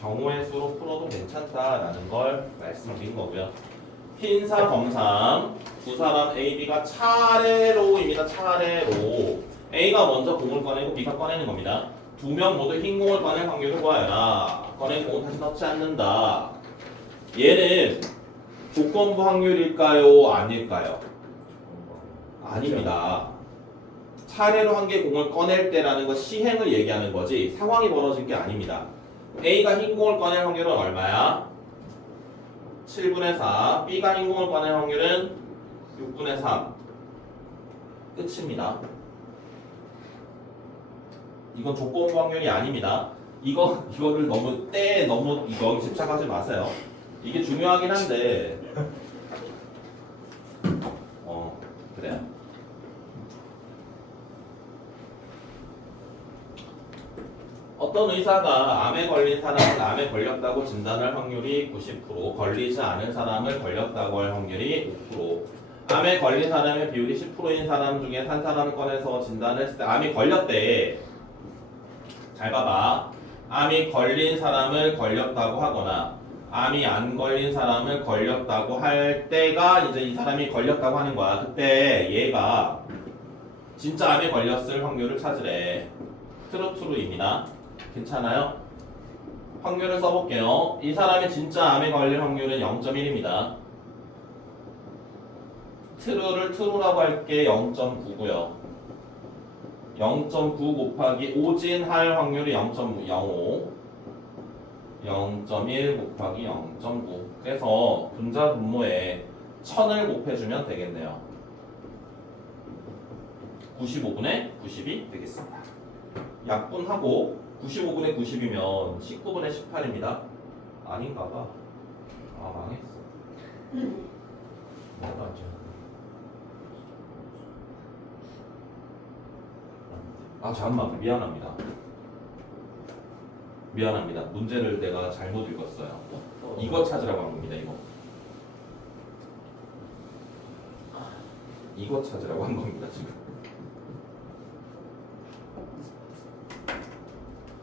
경우의 수로 풀어도 괜찮다라는 걸 말씀드린 거고요. 흰사 검삼 두 사람 A, B가 차례로입니다. 차례로 A가 먼저 공을 꺼내고 B가 꺼내는 겁니다. 두 명 모두 흰 공을 꺼낼 확률을 구하여라. 꺼낸 공은 다시 넣지 않는다. 얘는 조건부 확률일까요? 아닐까요? 아닙니다. 차례로 한 개 공을 꺼낼 때라는 건 시행을 얘기하는 거지 상황이 벌어진 게 아닙니다. A가 흰 공을 꺼낼 확률은 얼마야? 7분의 4. B가 흰 공을 꺼낼 확률은 6분의 3. 끝입니다. 이건 조건부 확률이 아닙니다. 이거를 너무 여기 집착하지 마세요. 이게 중요하긴 한데 그래요. 어떤 의사가 암에 걸린 사람은 암에 걸렸다고 진단할 확률이 90%, 걸리지 않은 사람을 걸렸다고 할 확률이 5%. 암에 걸린 사람의 비율이 10%인 사람 중에 한 사람을 꺼내서 진단을 했을 때 암이 걸렸대. 잘 봐봐. 암이 걸린 사람을 걸렸다고 하거나 암이 안 걸린 사람을 걸렸다고 할 때가 이제 이 사람이 걸렸다고 하는 거야. 그때 얘가 진짜 암에 걸렸을 확률을 찾으래. 트루트루입니다. 괜찮아요? 확률을 써볼게요. 이 사람이 진짜 암에 걸릴 확률은 0.1입니다. 트루를 트루라고 할게 0.9고요. 0.9 곱하기 오진할 확률이 0.05. 0.1 곱하기 0.9. 그래서 분자 분모에 1000을 곱해주면 되겠네요. 95분의 90이 되겠습니다. 약분하고 95분의 90이면 19분의 18입니다. 아닌가봐. 망했어. 나도 안 쳐. 잠깐만. 미안합니다. 문제를 내가 잘못 읽었어요. 이거 찾으라고 한 겁니다. 이거 찾으라고 한 겁니다. 지금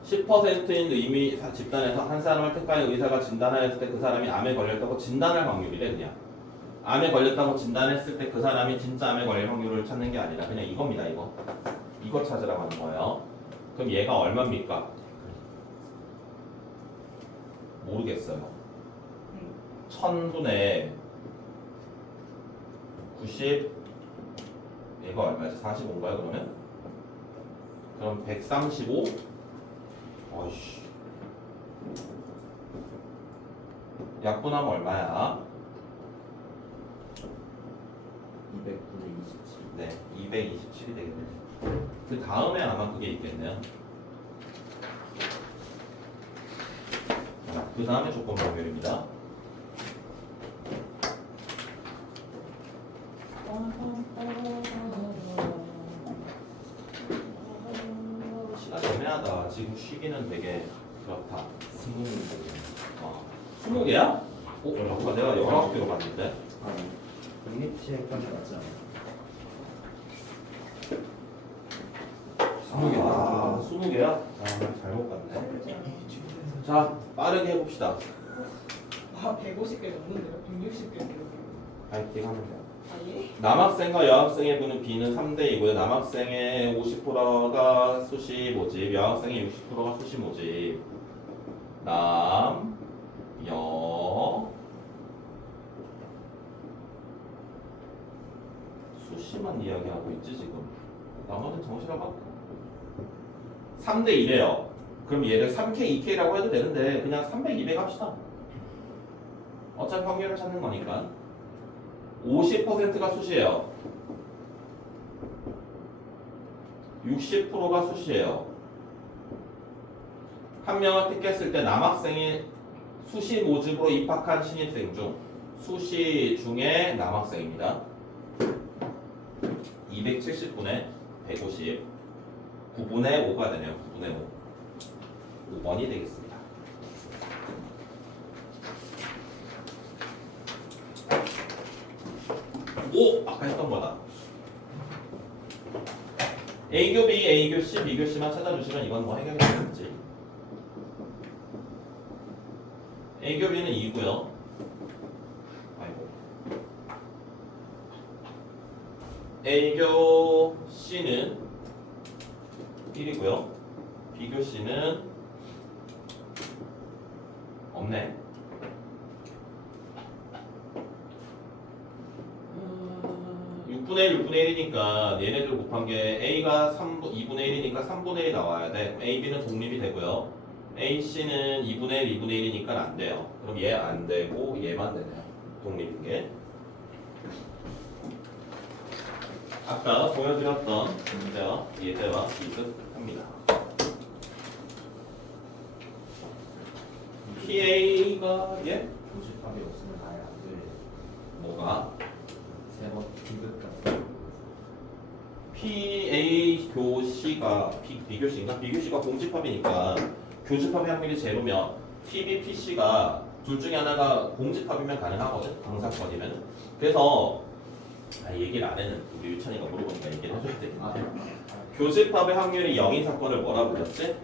10%인 의미 집단에서 한 사람을 택하여 의사가 진단하였을 때 그 사람이 암에 걸렸다고 진단할 확률이래. 그냥 암에 걸렸다고 진단했을 때 그 사람이 진짜 암에 걸릴 확률을 찾는 게 아니라 그냥 이겁니다. 이거 찾으라고 하는 거예요. 그럼 얘가 얼마입니까? 모르겠어요. 1000분의 90 얘가 얼마지? 45인가요 그러면? 그럼 135? 어이씨. 약분하면 얼마야? 200분의 27. 네, 227이 되겠네요. 그 다음에 아마 그게 있겠네요. 자, 그 다음에 조건 확률입니다. 시간 애매하다. 지금 쉬기는 되게 그렇다. 20개야? 잠깐 내가 19개로 봤는데. 유니티에까지 맞지 않아요? 20개야? 잘못 봤네. 자, 빠르게 해봅시다. 150개 넘는데요? 160개. 파이팅 하면 돼요. 예? 남학생과 여학생의 부는 B는 3대2고요. 남학생의 50%가 수시 모집, 여학생의 60%가 수시 모집. 남, 여, 수시만 이야기하고 있지 지금. 나머지는 정시라고 할까? 3대 2래요. 그럼 얘를 3K, 2K라고 해도 되는데 그냥 300, 200 합시다. 어차피 확률을 찾는 거니까. 50%가 수시예요. 60%가 수시예요. 한 명을 택했을 때 남학생이 수시 모집으로 입학한 신입생 중 수시 중에 남학생입니다. 270분의 150 9분의 5가 되네요. 9분의 5 5번이 되겠습니다. 오! 아까 했던 거다. A교 B, A교 C, B교 C만 찾아주시면 이건 뭐 해결이 되겠지. A교 B는 2고요. 아이고. A교 C는 1이고요. B교 C는 없네. 6분의 1, 6분의 1이니까 얘네들 곱한 게 A가 2분의 1이니까 3분의 1이 나와야 돼. A, B는 독립이 되고요. A, C는 2분의 1, 2분의 1이니까 안 돼요. 그럼 얘 안 되고 얘만 되네요. 독립인 게. 아까 보여드렸던 문제와 예제와 비슷합니다. PA가 예? 교집합이 없으면 아예 안 돼. 뭐가? 세번 디귿 같은 거. PA 교시가 B교시인가? B교시가 공집합이니까 교집합의 확률이 제로면 PB, PC가 둘 중에 하나가 공집합이면 가능하거든. 방사건이면. 그래서 얘기를 안 했는데 우리 유찬이가 물어보니까 얘기를 해줘야 되겠네. 교집합의 확률이 0인 사건을 뭐라 불렀지?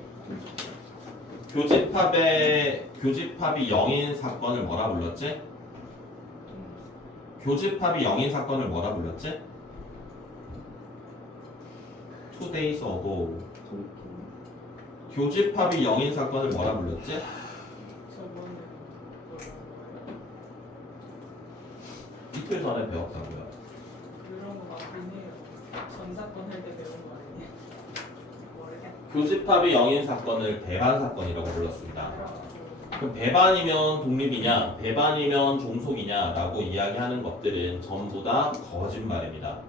교집합이 0인 사건을 뭐라 불렀지? 교집합이 0인 사건을 뭐라 불렀지? 2 days ago. 교집합이 0인 사건을 뭐라 불렀지? 저번에 이틀 전에 배웠다고요. 그런 거 맞긴 해요. 전사건 할 때 배운 거 아니에요? 모르겠다. 교집합이 0인 사건을 배반 사건이라고 불렀습니다. 그럼 배반이면 독립이냐, 배반이면 종속이냐라고 이야기하는 것들은 전부 다 거짓말입니다.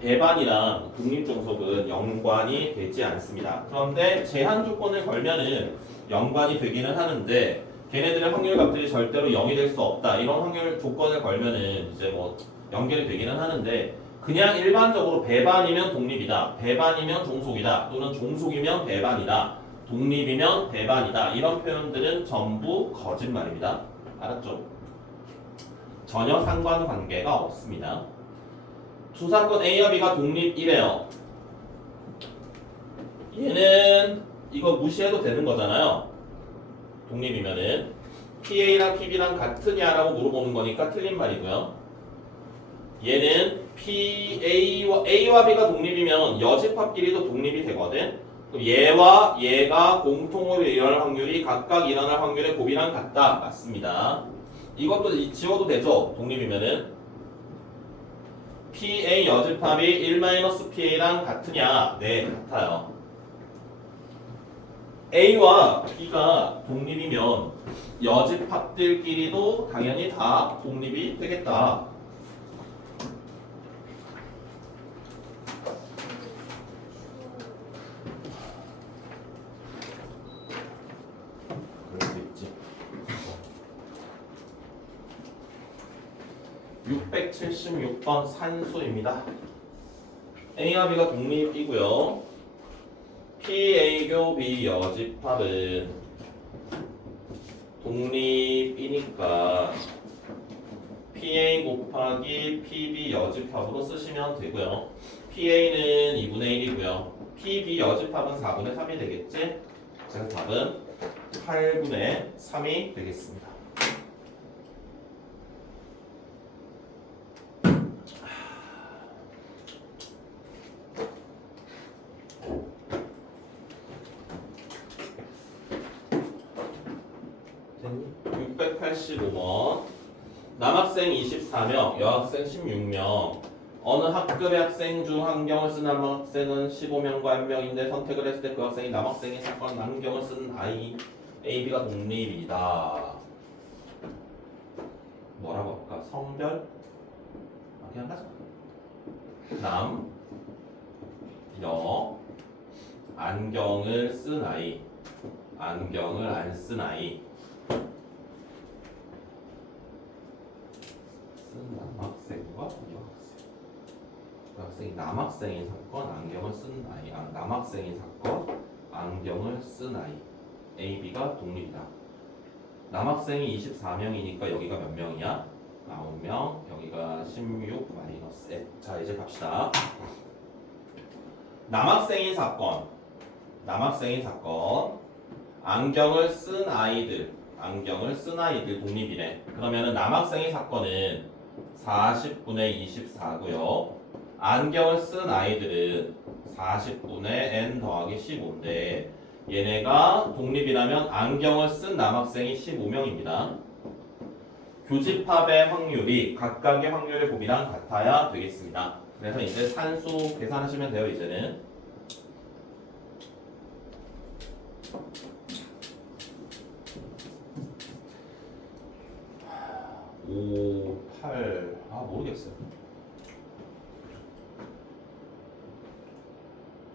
배반이랑 독립종속은 연관이 되지 않습니다. 그런데 제한 조건을 걸면은 연관이 되기는 하는데 걔네들의 확률값들이 절대로 0이 될 수 없다. 이런 확률 조건을 걸면은 이제 뭐 연결이 되기는 하는데 그냥 일반적으로 배반이면 독립이다, 배반이면 종속이다, 또는 종속이면 배반이다, 독립이면 배반이다 이런 표현들은 전부 거짓말입니다. 알았죠? 전혀 상관관계가 없습니다. 두 사건 A와 B가 독립이래요. 얘는 이거 무시해도 되는 거잖아요. 독립이면은 PA랑 PB랑 같으냐라고 물어보는 거니까 틀린 말이고요. 얘는 A와 B가 독립이면 여집합끼리도 독립이 되거든. 그럼 얘와 얘가 공통으로 일어날 확률이 각각 일어날 확률의 곱이랑 같다. 맞습니다. 이것도 지워도 되죠. 독립이면은 PA 여집합이 1-PA랑 같으냐? 네, 같아요. A와 B가 독립이면 여집합들끼리도 당연히 다 독립이 되겠다. 그럴 수 있지. 676번 산수입니다. A와 B가 독립이고요. PA교 B 여집합은 독립이니까 PA 곱하기 PB 여집합으로 쓰시면 되고요. PA는 2분의 1이고요. PB 여집합은 4분의 3이 되겠지? 그래서 답은 8분의 3이 되겠습니다. 85번. 남학생 24명, 여학생 16명. 어느 학급의 학생 중 안경을 쓴 남학생은 15명과 1명인데 선택을 했을 때 그 학생이 남학생의 사건 안경을 쓴 아이 A, B가 독립이다. 뭐라고 할까? 성별? 그냥 가자. 남, 여, 안경을 쓴 아이, 안경을 안 쓴 아이. 쓴 남학생과 여학생. 그 학생이 남학생의 사건, 안경을 쓴 아이. 남학생의 사건, 안경을 쓴 아이. A, B가 독립이다. 남학생이 24명이니까 여기가 몇 명이야? 9명. 여기가 16 마이너스 1. 자, 이제 갑시다. 남학생의 사건. 남학생의 사건. 안경을 쓴 아이들. 안경을 쓴 아이들 독립이래. 그러면은 남학생의 사건은 40분의 24고요. 안경을 쓴 아이들은 40분의 n 더하기 15인데 얘네가 독립이라면 안경을 쓴 남학생이 15명입니다. 교집합의 확률이 각각의 확률의 곱이랑 같아야 되겠습니다. 그래서 이제 산수 계산하시면 돼요. 이제는 5, 8, 모르겠어요.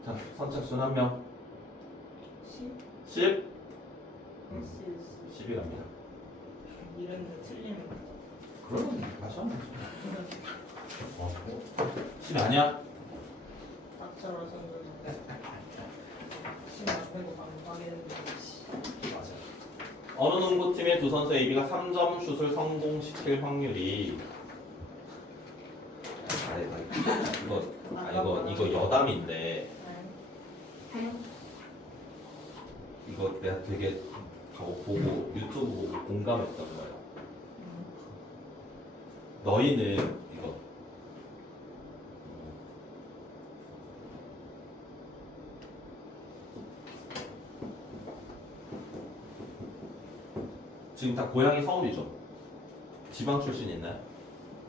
자, 선착순 한 명. 10? 10이 갑니다. 이랬는데 틀리는 거. 그러면 다시 한 번. 10 아니야? 닥쳐라 선물. 심 앞에도 가겠는데. 맞아. 어느 농구팀의 두 선수 AB가 3점 슛을 성공시킬 확률이 이거 여담인데 이거 내가 되게 보고 유튜브 보고 공감했던 거예요. 너희는 이거 지금 다 고향이 서울이죠? 지방 출신 있나요?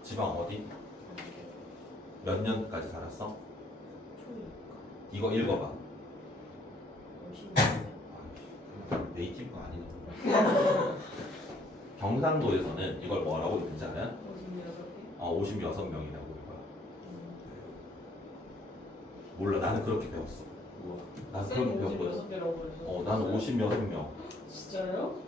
지방 어디? 몇 년까지 살았어? 이거 읽어봐. 네이티브가 아니네. 경상도에서는 이걸 뭐라고 읽는지 알아요? 56명이라고 읽어요. 몰라, 나는 그렇게 배웠어. 나는 그렇게 배웠거든. 나는 56명. 진짜요?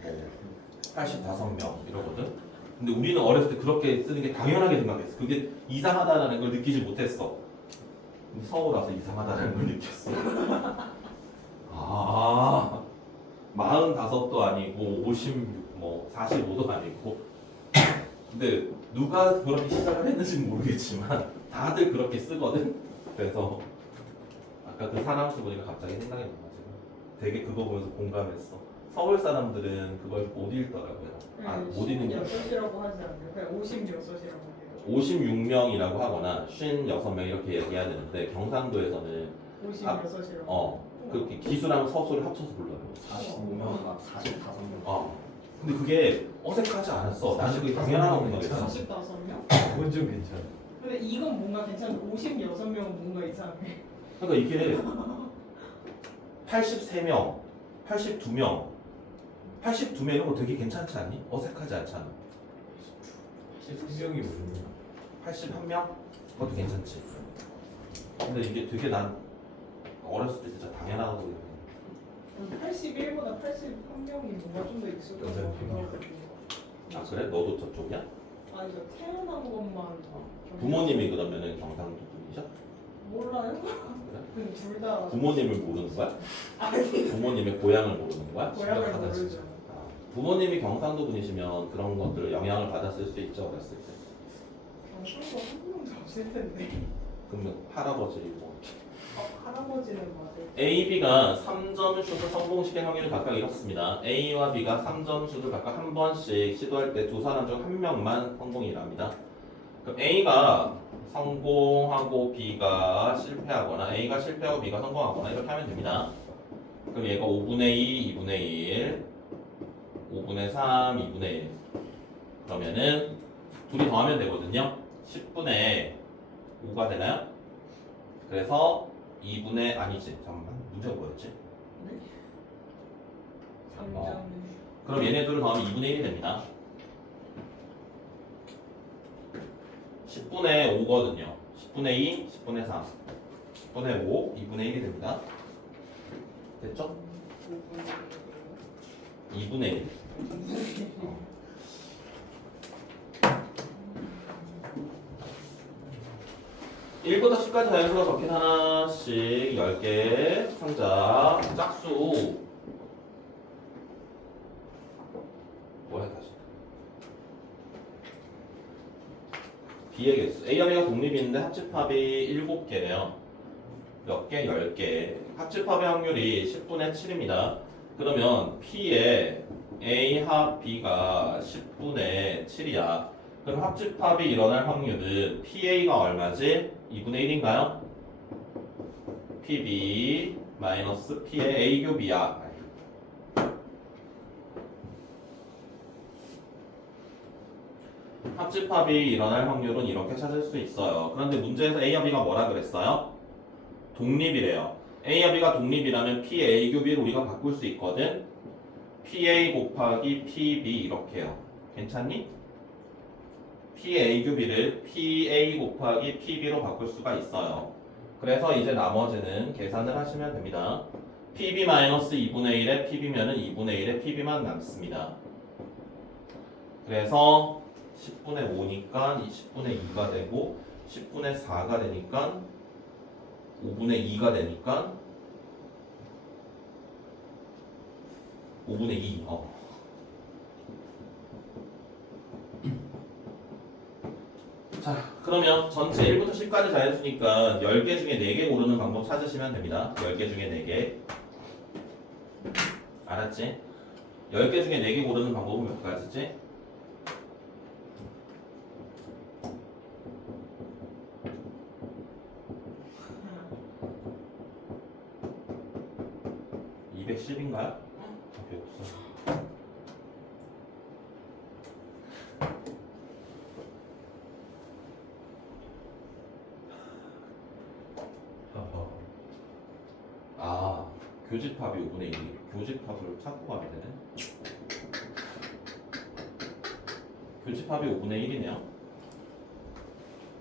85명 이러거든. 근데 우리는 어렸을 때 그렇게 쓰는 게 당연하게 생각했어. 그게 이상하다라는 걸 느끼지 못했어. 근데 서울 와서 이상하다는 걸 느꼈어. 45도 아니고 56, 45도 아니고. 근데 누가 그렇게 시작을 했는지는 모르겠지만 다들 그렇게 쓰거든. 그래서 아까 그 사람수 보니까 갑자기 생각이 나가지고 되게 그거 보면서 공감했어. 서울 사람들은 그걸 못 읽더라고요. 못 읽는 게 56이라고 하지 않아요. 그냥 56이라고 해요. 56명이라고 하거나 56명 이렇게 얘기해야 되는데 경상도에서는 56이라고. 그렇게 기수랑 서수를 합쳐서 불러요. 45명, 45명. 근데 그게 어색하지 않았어. 나는 그게 당연하다고 생각했어. 45명? 그건 좀 괜찮아. 근데 이건 뭔가 괜찮은데 56명은 뭔가 이상해. 그러니까 이게 83명, 82명, 82명 이런 거 되게 괜찮지 않니? 어색하지 않잖아. 13명이 모르는 81명? 그것도 괜찮지. 근데 이게 되게 난 어렸을 때 진짜 당연하다고 생각해. 81보다 81명이 뭔가 좀 더 익숙한 것 같아요. 그래? 너도 저쪽이야? 아니 저 태어난 것만 부모님이 그러면은 경상도 분이셔? 몰라요? 그래? 근데 둘 다 부모님을 모르는 거야? 아니 부모님의 고향을 모르는 거야? 고향을 심각하다, 모르죠. 진짜. 부모님이 경상도 분이시면 그런 것들을 영향을 받았을 수 있죠, 어렸을 때. 경상도 한 명도 없을 텐데. 그러면 할아버지 뭐. 할아버지는 맞아요. A, B가 3점 슛을 성공시킨 확률이 각각 이렇습니다. A와 B가 3점 슛을 각각 한 번씩 시도할 때 두 사람 중 한 명만 성공이랍니다. 그럼 A가 성공하고 B가 실패하거나 A가 실패하고 B가 성공하거나 이렇게 하면 됩니다. 그럼 얘가 5분의 2, 2분의 1, 5분의 3, 2분의 1 그러면은 둘이 더하면 되거든요. 10분의 5가 되나요? 그래서 2분의 아니지. 잠깐만. 문제가 뭐였지? 네? 어. 3점 그럼 얘네 둘을 더하면 2분의 1이 됩니다. 10분의 5거든요. 10분의 2, 10분의 3, 10분의 5, 2분의 1이 됩니다. 됐죠? 2분의 1. 1부터 10까지 자연수가 적힌 하나씩 10개 상자 짝수 뭐야 다시 B의 개수 A와 B가 독립이 있는데 합집합이 7개네요. 몇 개? 10개. 합집합의 확률이 10분의 7입니다. 그러면 P의 A 합 B가 10분의 7이야. 그럼 합집합이 일어날 확률은 PA가 얼마지? 2분의 1인가요? PB 마이너스 P의 A 교비야. 합집합이 일어날 확률은 이렇게 찾을 수 있어요. 그런데 문제에서 A와 B가 뭐라 그랬어요? 독립이래요. A와 B가 독립이라면 PA 교비를 우리가 바꿀 수 있거든. PA 곱하기 PB 이렇게요. 괜찮니? PA 교비를 PA 곱하기 PB로 바꿀 수가 있어요. 그래서 이제 나머지는 계산을 하시면 됩니다. PB-2분의 1에 PB면은 2분의 1에 PB만 남습니다. 그래서 10분의 5니까 10분의 2가 되고 10분의 4가 되니까 5분의 2가 되니까 5분의 2. 자, 그러면 전체 1부터 10까지 자연수니까 10개 중에 4개 고르는 방법 찾으시면 됩니다. 10개 중에 4개. 알았지? 10개 중에 4개 고르는 방법은 몇 가지지? 하나 210인가요? 답이 없어. 하하. 아, 교집합이 5분의 1. 교집합을 찾고 가야 되네. 교집합이 5분의 1이네요.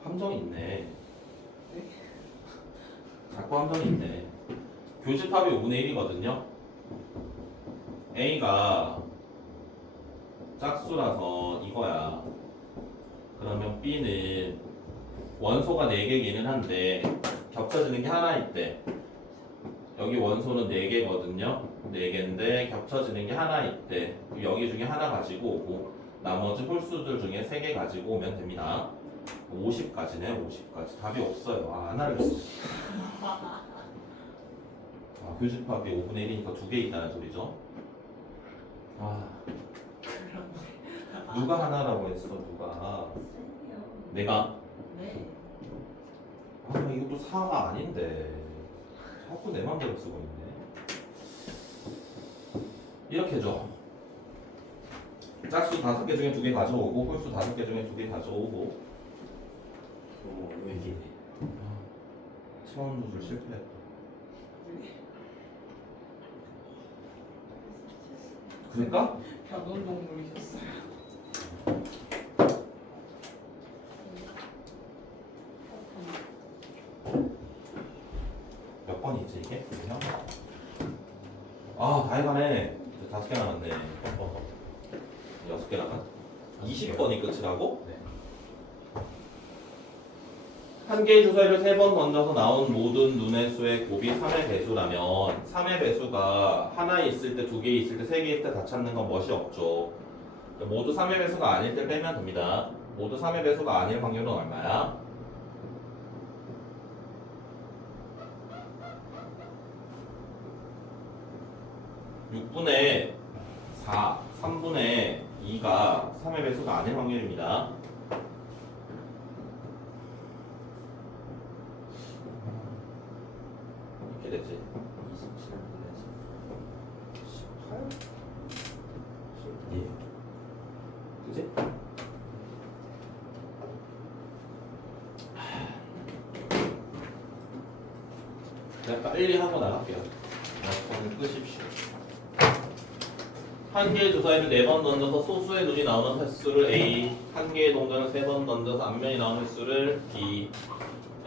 함정이 있네. 자꾸 함정이 있네. 교집합이 5분의 1이거든요. A가 짝수라서 이거야. 그러면 B는 원소가 4개기는 한데 겹쳐지는 게 하나 있대. 여기 원소는 4개거든요. 4개인데 겹쳐지는 게 하나 있대. 여기 중에 하나 가지고 오고 나머지 홀수들 중에 3개 가지고 오면 됩니다. 50까지네. 50까지. 답이 없어요. 아, 안 알렸어. 아, 교집합이 5분의 1이니까 2개 있다는 소리죠. 아, 누가 하나라고 했어? 누가? 내가? 네. 아, 이것도 4가 아닌데 자꾸 내 맘대로 쓰고 있네. 이렇게 줘. 짝수 5개 중에 2개 가져오고 홀수 5개 중에 2개 가져오고. 여기 처음 누술 실패했다. 그러니까? 변온동물이셨어요. 몇 번이지 이게? 아, 다 해가네. 5개 남았네. 6개 남았. 20번이 끝이라고? 네. 한 개의 주사위를 3번 던져서 나온 모든 눈의 수의 곱이 3의 배수라면 3의 배수가 하나 있을 때, 2개 있을 때, 3개 있을 때 다 찾는 건 멋이 없죠. 모두 3의 배수가 아닐 때 빼면 됩니다. 모두 3의 배수가 아닐 확률은 얼마야? (6분의 4) 3분의 2가 3의 배수가 아닐 확률입니다. 이렇게 되지. 27분의 18? 예. 그지? 그냥 빨리 하고 나갈게요. 오늘 끄십시오. 한 개의 주사위를 4번 던져서 소수의 눈이 나오는 횟수를 A, 한 개의 동전을 3번 던져서 앞면이 나오는 횟수를 B.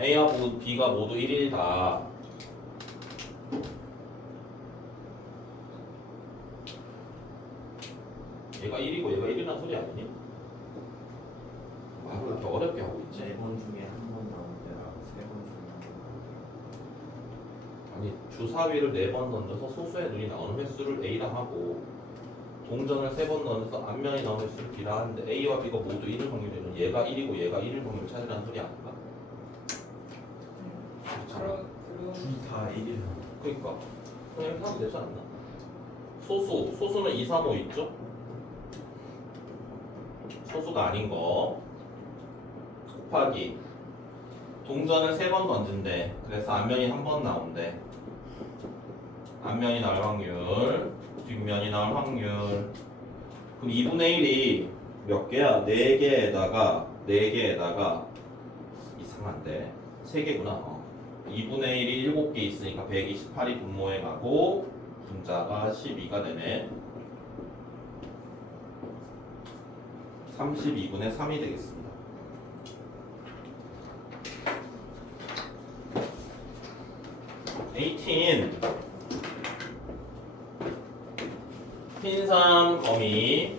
A와 B가 모두 1이다. 얘가 1이고 얘가 1이라는 소리 아니니? 말을 이렇게 어렵게 하고 있지? 4번 중에 한 번 나올 때랑 3번 중에 한 번 나올 아니 주사위를 4번 던져서 소수의 눈이 나오는 횟수를 A라 하고 동전을 3번 던져서 앞면이 나오는 횟수를 B라 하는데 A와 B가 모두 1일 확률이면 얘가 1이고 얘가 1일 확률을 찾으라는 소리 아닌가? 그런 때다 1이라. 그러니까 그냥 이렇게 하면 되지 않나? 소수는 2, 3, 5 있죠? 소수가 아닌 거 곱하기 동전을 3번 던진대. 그래서 앞면이 한 번 나온대. 앞면이 나올 확률, 뒷면이 나올 확률. 그럼 2분의 1이 몇 개야? 4개에다가 이상한데 3개구나. 2분의 1이 7개 있으니까 128이 분모에 가고 분자가 12가 되네. 32분의 3이 되겠습니다. 흰삼 거미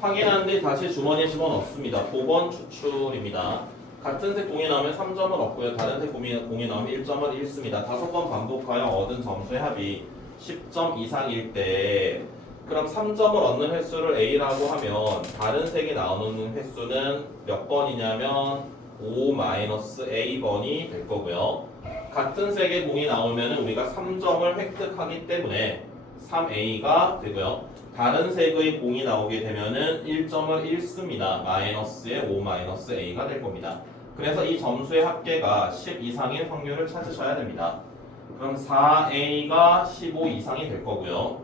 확인한 뒤 다시 주머니에 집어넣습니다. 보건 추출입니다. 같은 색 공이 나오면 3점을 얻고요. 다른 색 공이 나오면 1점을 잃습니다. 5번 반복하여 얻은 점수의 합이 10점 이상일 때 그럼 3점을 얻는 횟수를 A라고 하면 다른 색이 나오는 횟수는 몇 번이냐면 5-A번이 될 거고요. 같은 색의 공이 나오면 우리가 3점을 획득하기 때문에 3A가 되고요. 다른 색의 공이 나오게 되면은 1점을 잃습니다. 마이너스의 5-A가 될 겁니다. 그래서 이 점수의 합계가 10 이상인 확률을 찾으셔야 됩니다. 그럼 4A가 15 이상이 될 거고요.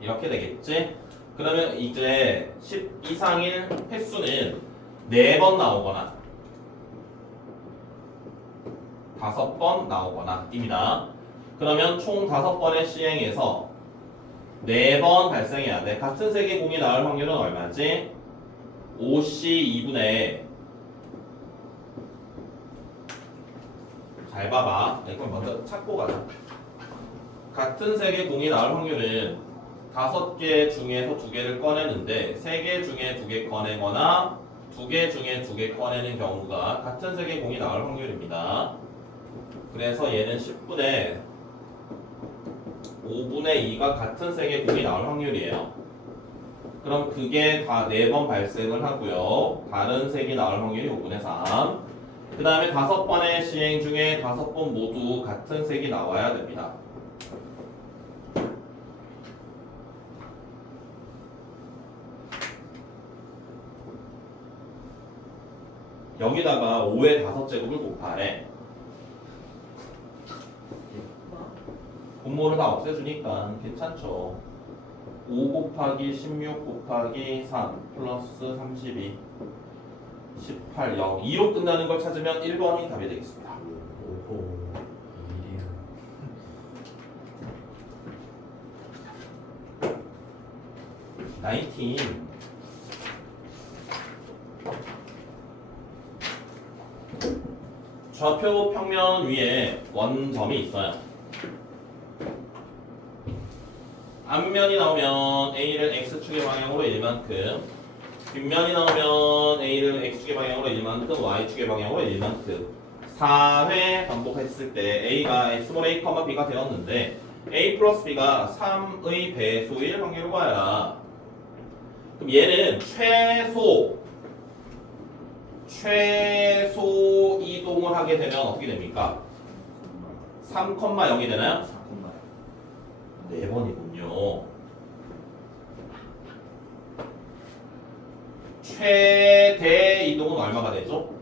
이렇게 되겠지? 그러면 이제 10 이상인 횟수는 4번 나오거나 5번 나오거나 입니다. 그러면 총 5번의 시행에서 4번 발생해야 돼. 같은 색의 공이 나올 확률은 얼마지? 5C2분의 잘 봐봐. 이걸 먼저 찾고 가자. 같은 색의 공이 나올 확률은 5개 중에서 2개를 꺼내는데 3개 중에 2개 꺼내거나 2개 중에 2개 꺼내는 경우가 같은 색의 공이 나올 확률입니다. 그래서 얘는 10분의 5분의 2가 같은 색의 공이 나올 확률이에요. 그럼 그게 다 4번 발생을 하고요. 다른 색이 나올 확률이 5분의 3. 그 다음에 5번의 시행 중에 5번 모두 같은 색이 나와야 됩니다. 여기다가 5의 5제곱을 곱하래. 분모를 다 없애주니까 괜찮죠. 5 곱하기 16 곱하기 3 플러스 32 18 0 2로 끝나는 걸 찾으면 1번이 답이 되겠습니다. 오호 1이야. 19 좌표 평면 위에 원점이 있어요. 앞면이 나오면 A를 X축의 방향으로 1만큼, 뒷면이 나오면 A를 X축의 방향으로 1만큼, Y축의 방향으로 1만큼 4회 반복했을 때 A가 a, B가 되었는데 A 플러스 B가 3의 배수일 확률을 구하여라. 그럼 얘는 최소 이동을 하게 되면 어떻게 됩니까? 3,0이 되나요? 4번이군요. 최대 이동은 얼마가 되죠?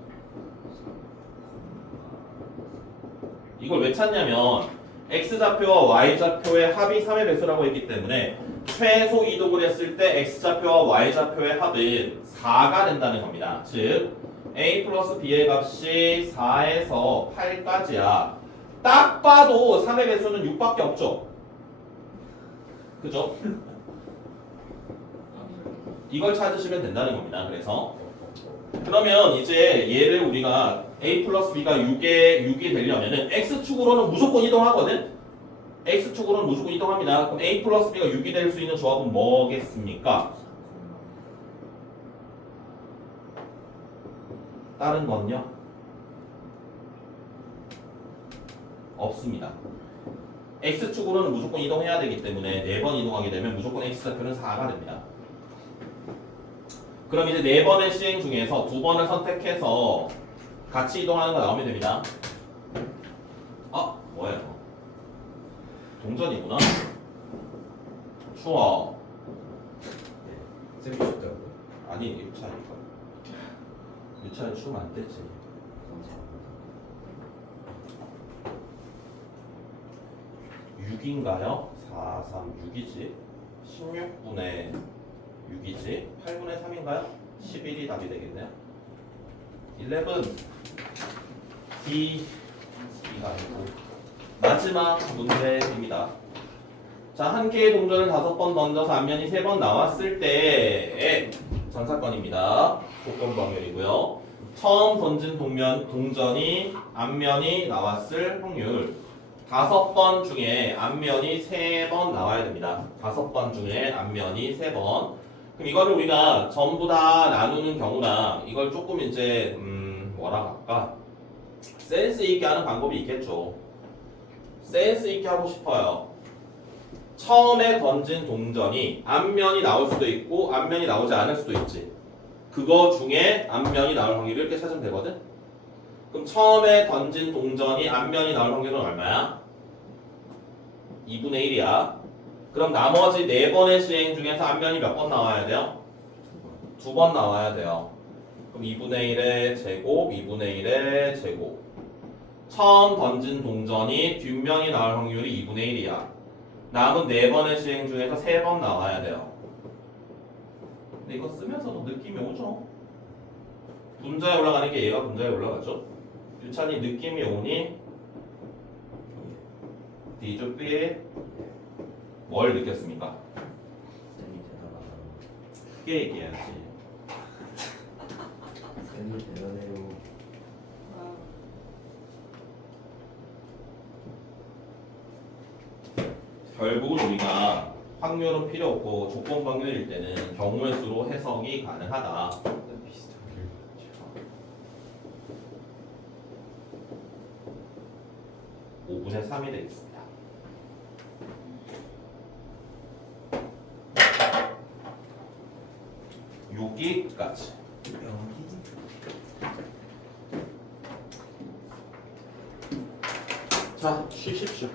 이걸 왜 찾냐면 X좌표와 Y좌표의 합이 3의 배수라고 했기 때문에 최소 이동을 했을 때 X좌표와 Y좌표의 합은 4가 된다는 겁니다. 즉 a 플러스 b의 값이 4에서 8까지야. 딱 봐도 3의 배수는 6밖에 없죠. 그죠? 이걸 찾으시면 된다는 겁니다. 그래서 그러면 이제 얘를 우리가 a 플러스 b가 6이 되려면은 x축으로는 무조건 이동하거든? x축으로는 무조건 이동합니다. 그럼 a 플러스 b가 6이 될 수 있는 조합은 뭐겠습니까? 다른 건요? 없습니다. x축으로는 무조건 이동해야 되기 때문에 4번 이동하게 되면 무조건 x좌표는 4가 됩니다. 그럼 이제 4번의 시행 중에서 2번을 선택해서 같이 이동하는 거 나오면 됩니다. 뭐야 이거? 동전이구나. 추워. 쌤이 춥다고? 아니 유차니까. 유차는 추우면 안 되지. 감사합니다. 6인가요? 4, 3, 6이지. 16분의 6이지. 8분의 3인가요? 11이 답이 되겠네요. 11 D가 아니고 마지막 문제입니다. 자, 한 개의 동전을 5번 던져서 앞면이 3번 나왔을 때의 전사건입니다. 조건 확률이고요. 처음 던진 동전이 앞면이 나왔을 확률 5번 중에 앞면이 3번 나와야 됩니다. 5번 중에 앞면이 3번. 그럼 이거를 우리가 전부 다 나누는 경우랑 이걸 조금 이제 뭐라 할까? 센스 있게 하는 방법이 있겠죠. 센스 있게 하고 싶어요. 처음에 던진 동전이 앞면이 나올 수도 있고 앞면이 나오지 않을 수도 있지. 그거 중에 앞면이 나올 확률을 이렇게 찾으면 되거든. 그럼 처음에 던진 동전이 앞면이 나올 확률은 얼마야? 2분의 1이야. 그럼 나머지 4번의 시행 중에서 앞면이 몇 번 나와야 돼요? 2번 나와야 돼요. 그럼 2분의 1의 제곱, 2분의 1의 제곱. 처음 던진 동전이 뒷면이 나올 확률이 2분의 1이야. 남은 4번의 시행 중에서 3번 나와야 돼요. 근데 이거 쓰면서도 느낌이 오죠? 분자에 올라가는 게 얘가 분자에 올라가죠? 유찬이 느낌이 오니? D조 B 뭘 느꼈습니까? 쌤이 대단하다. 크게 얘기해야지. 쌤이 대단해요. 아, 결국은 우리가 확률은 필요 없고 조건 확률일 때는 경우의 수로 해석이 가능하다. 비슷하게. 5분의 3이 되겠습니다. 여기까지. 여기. 자, 쉬십시오.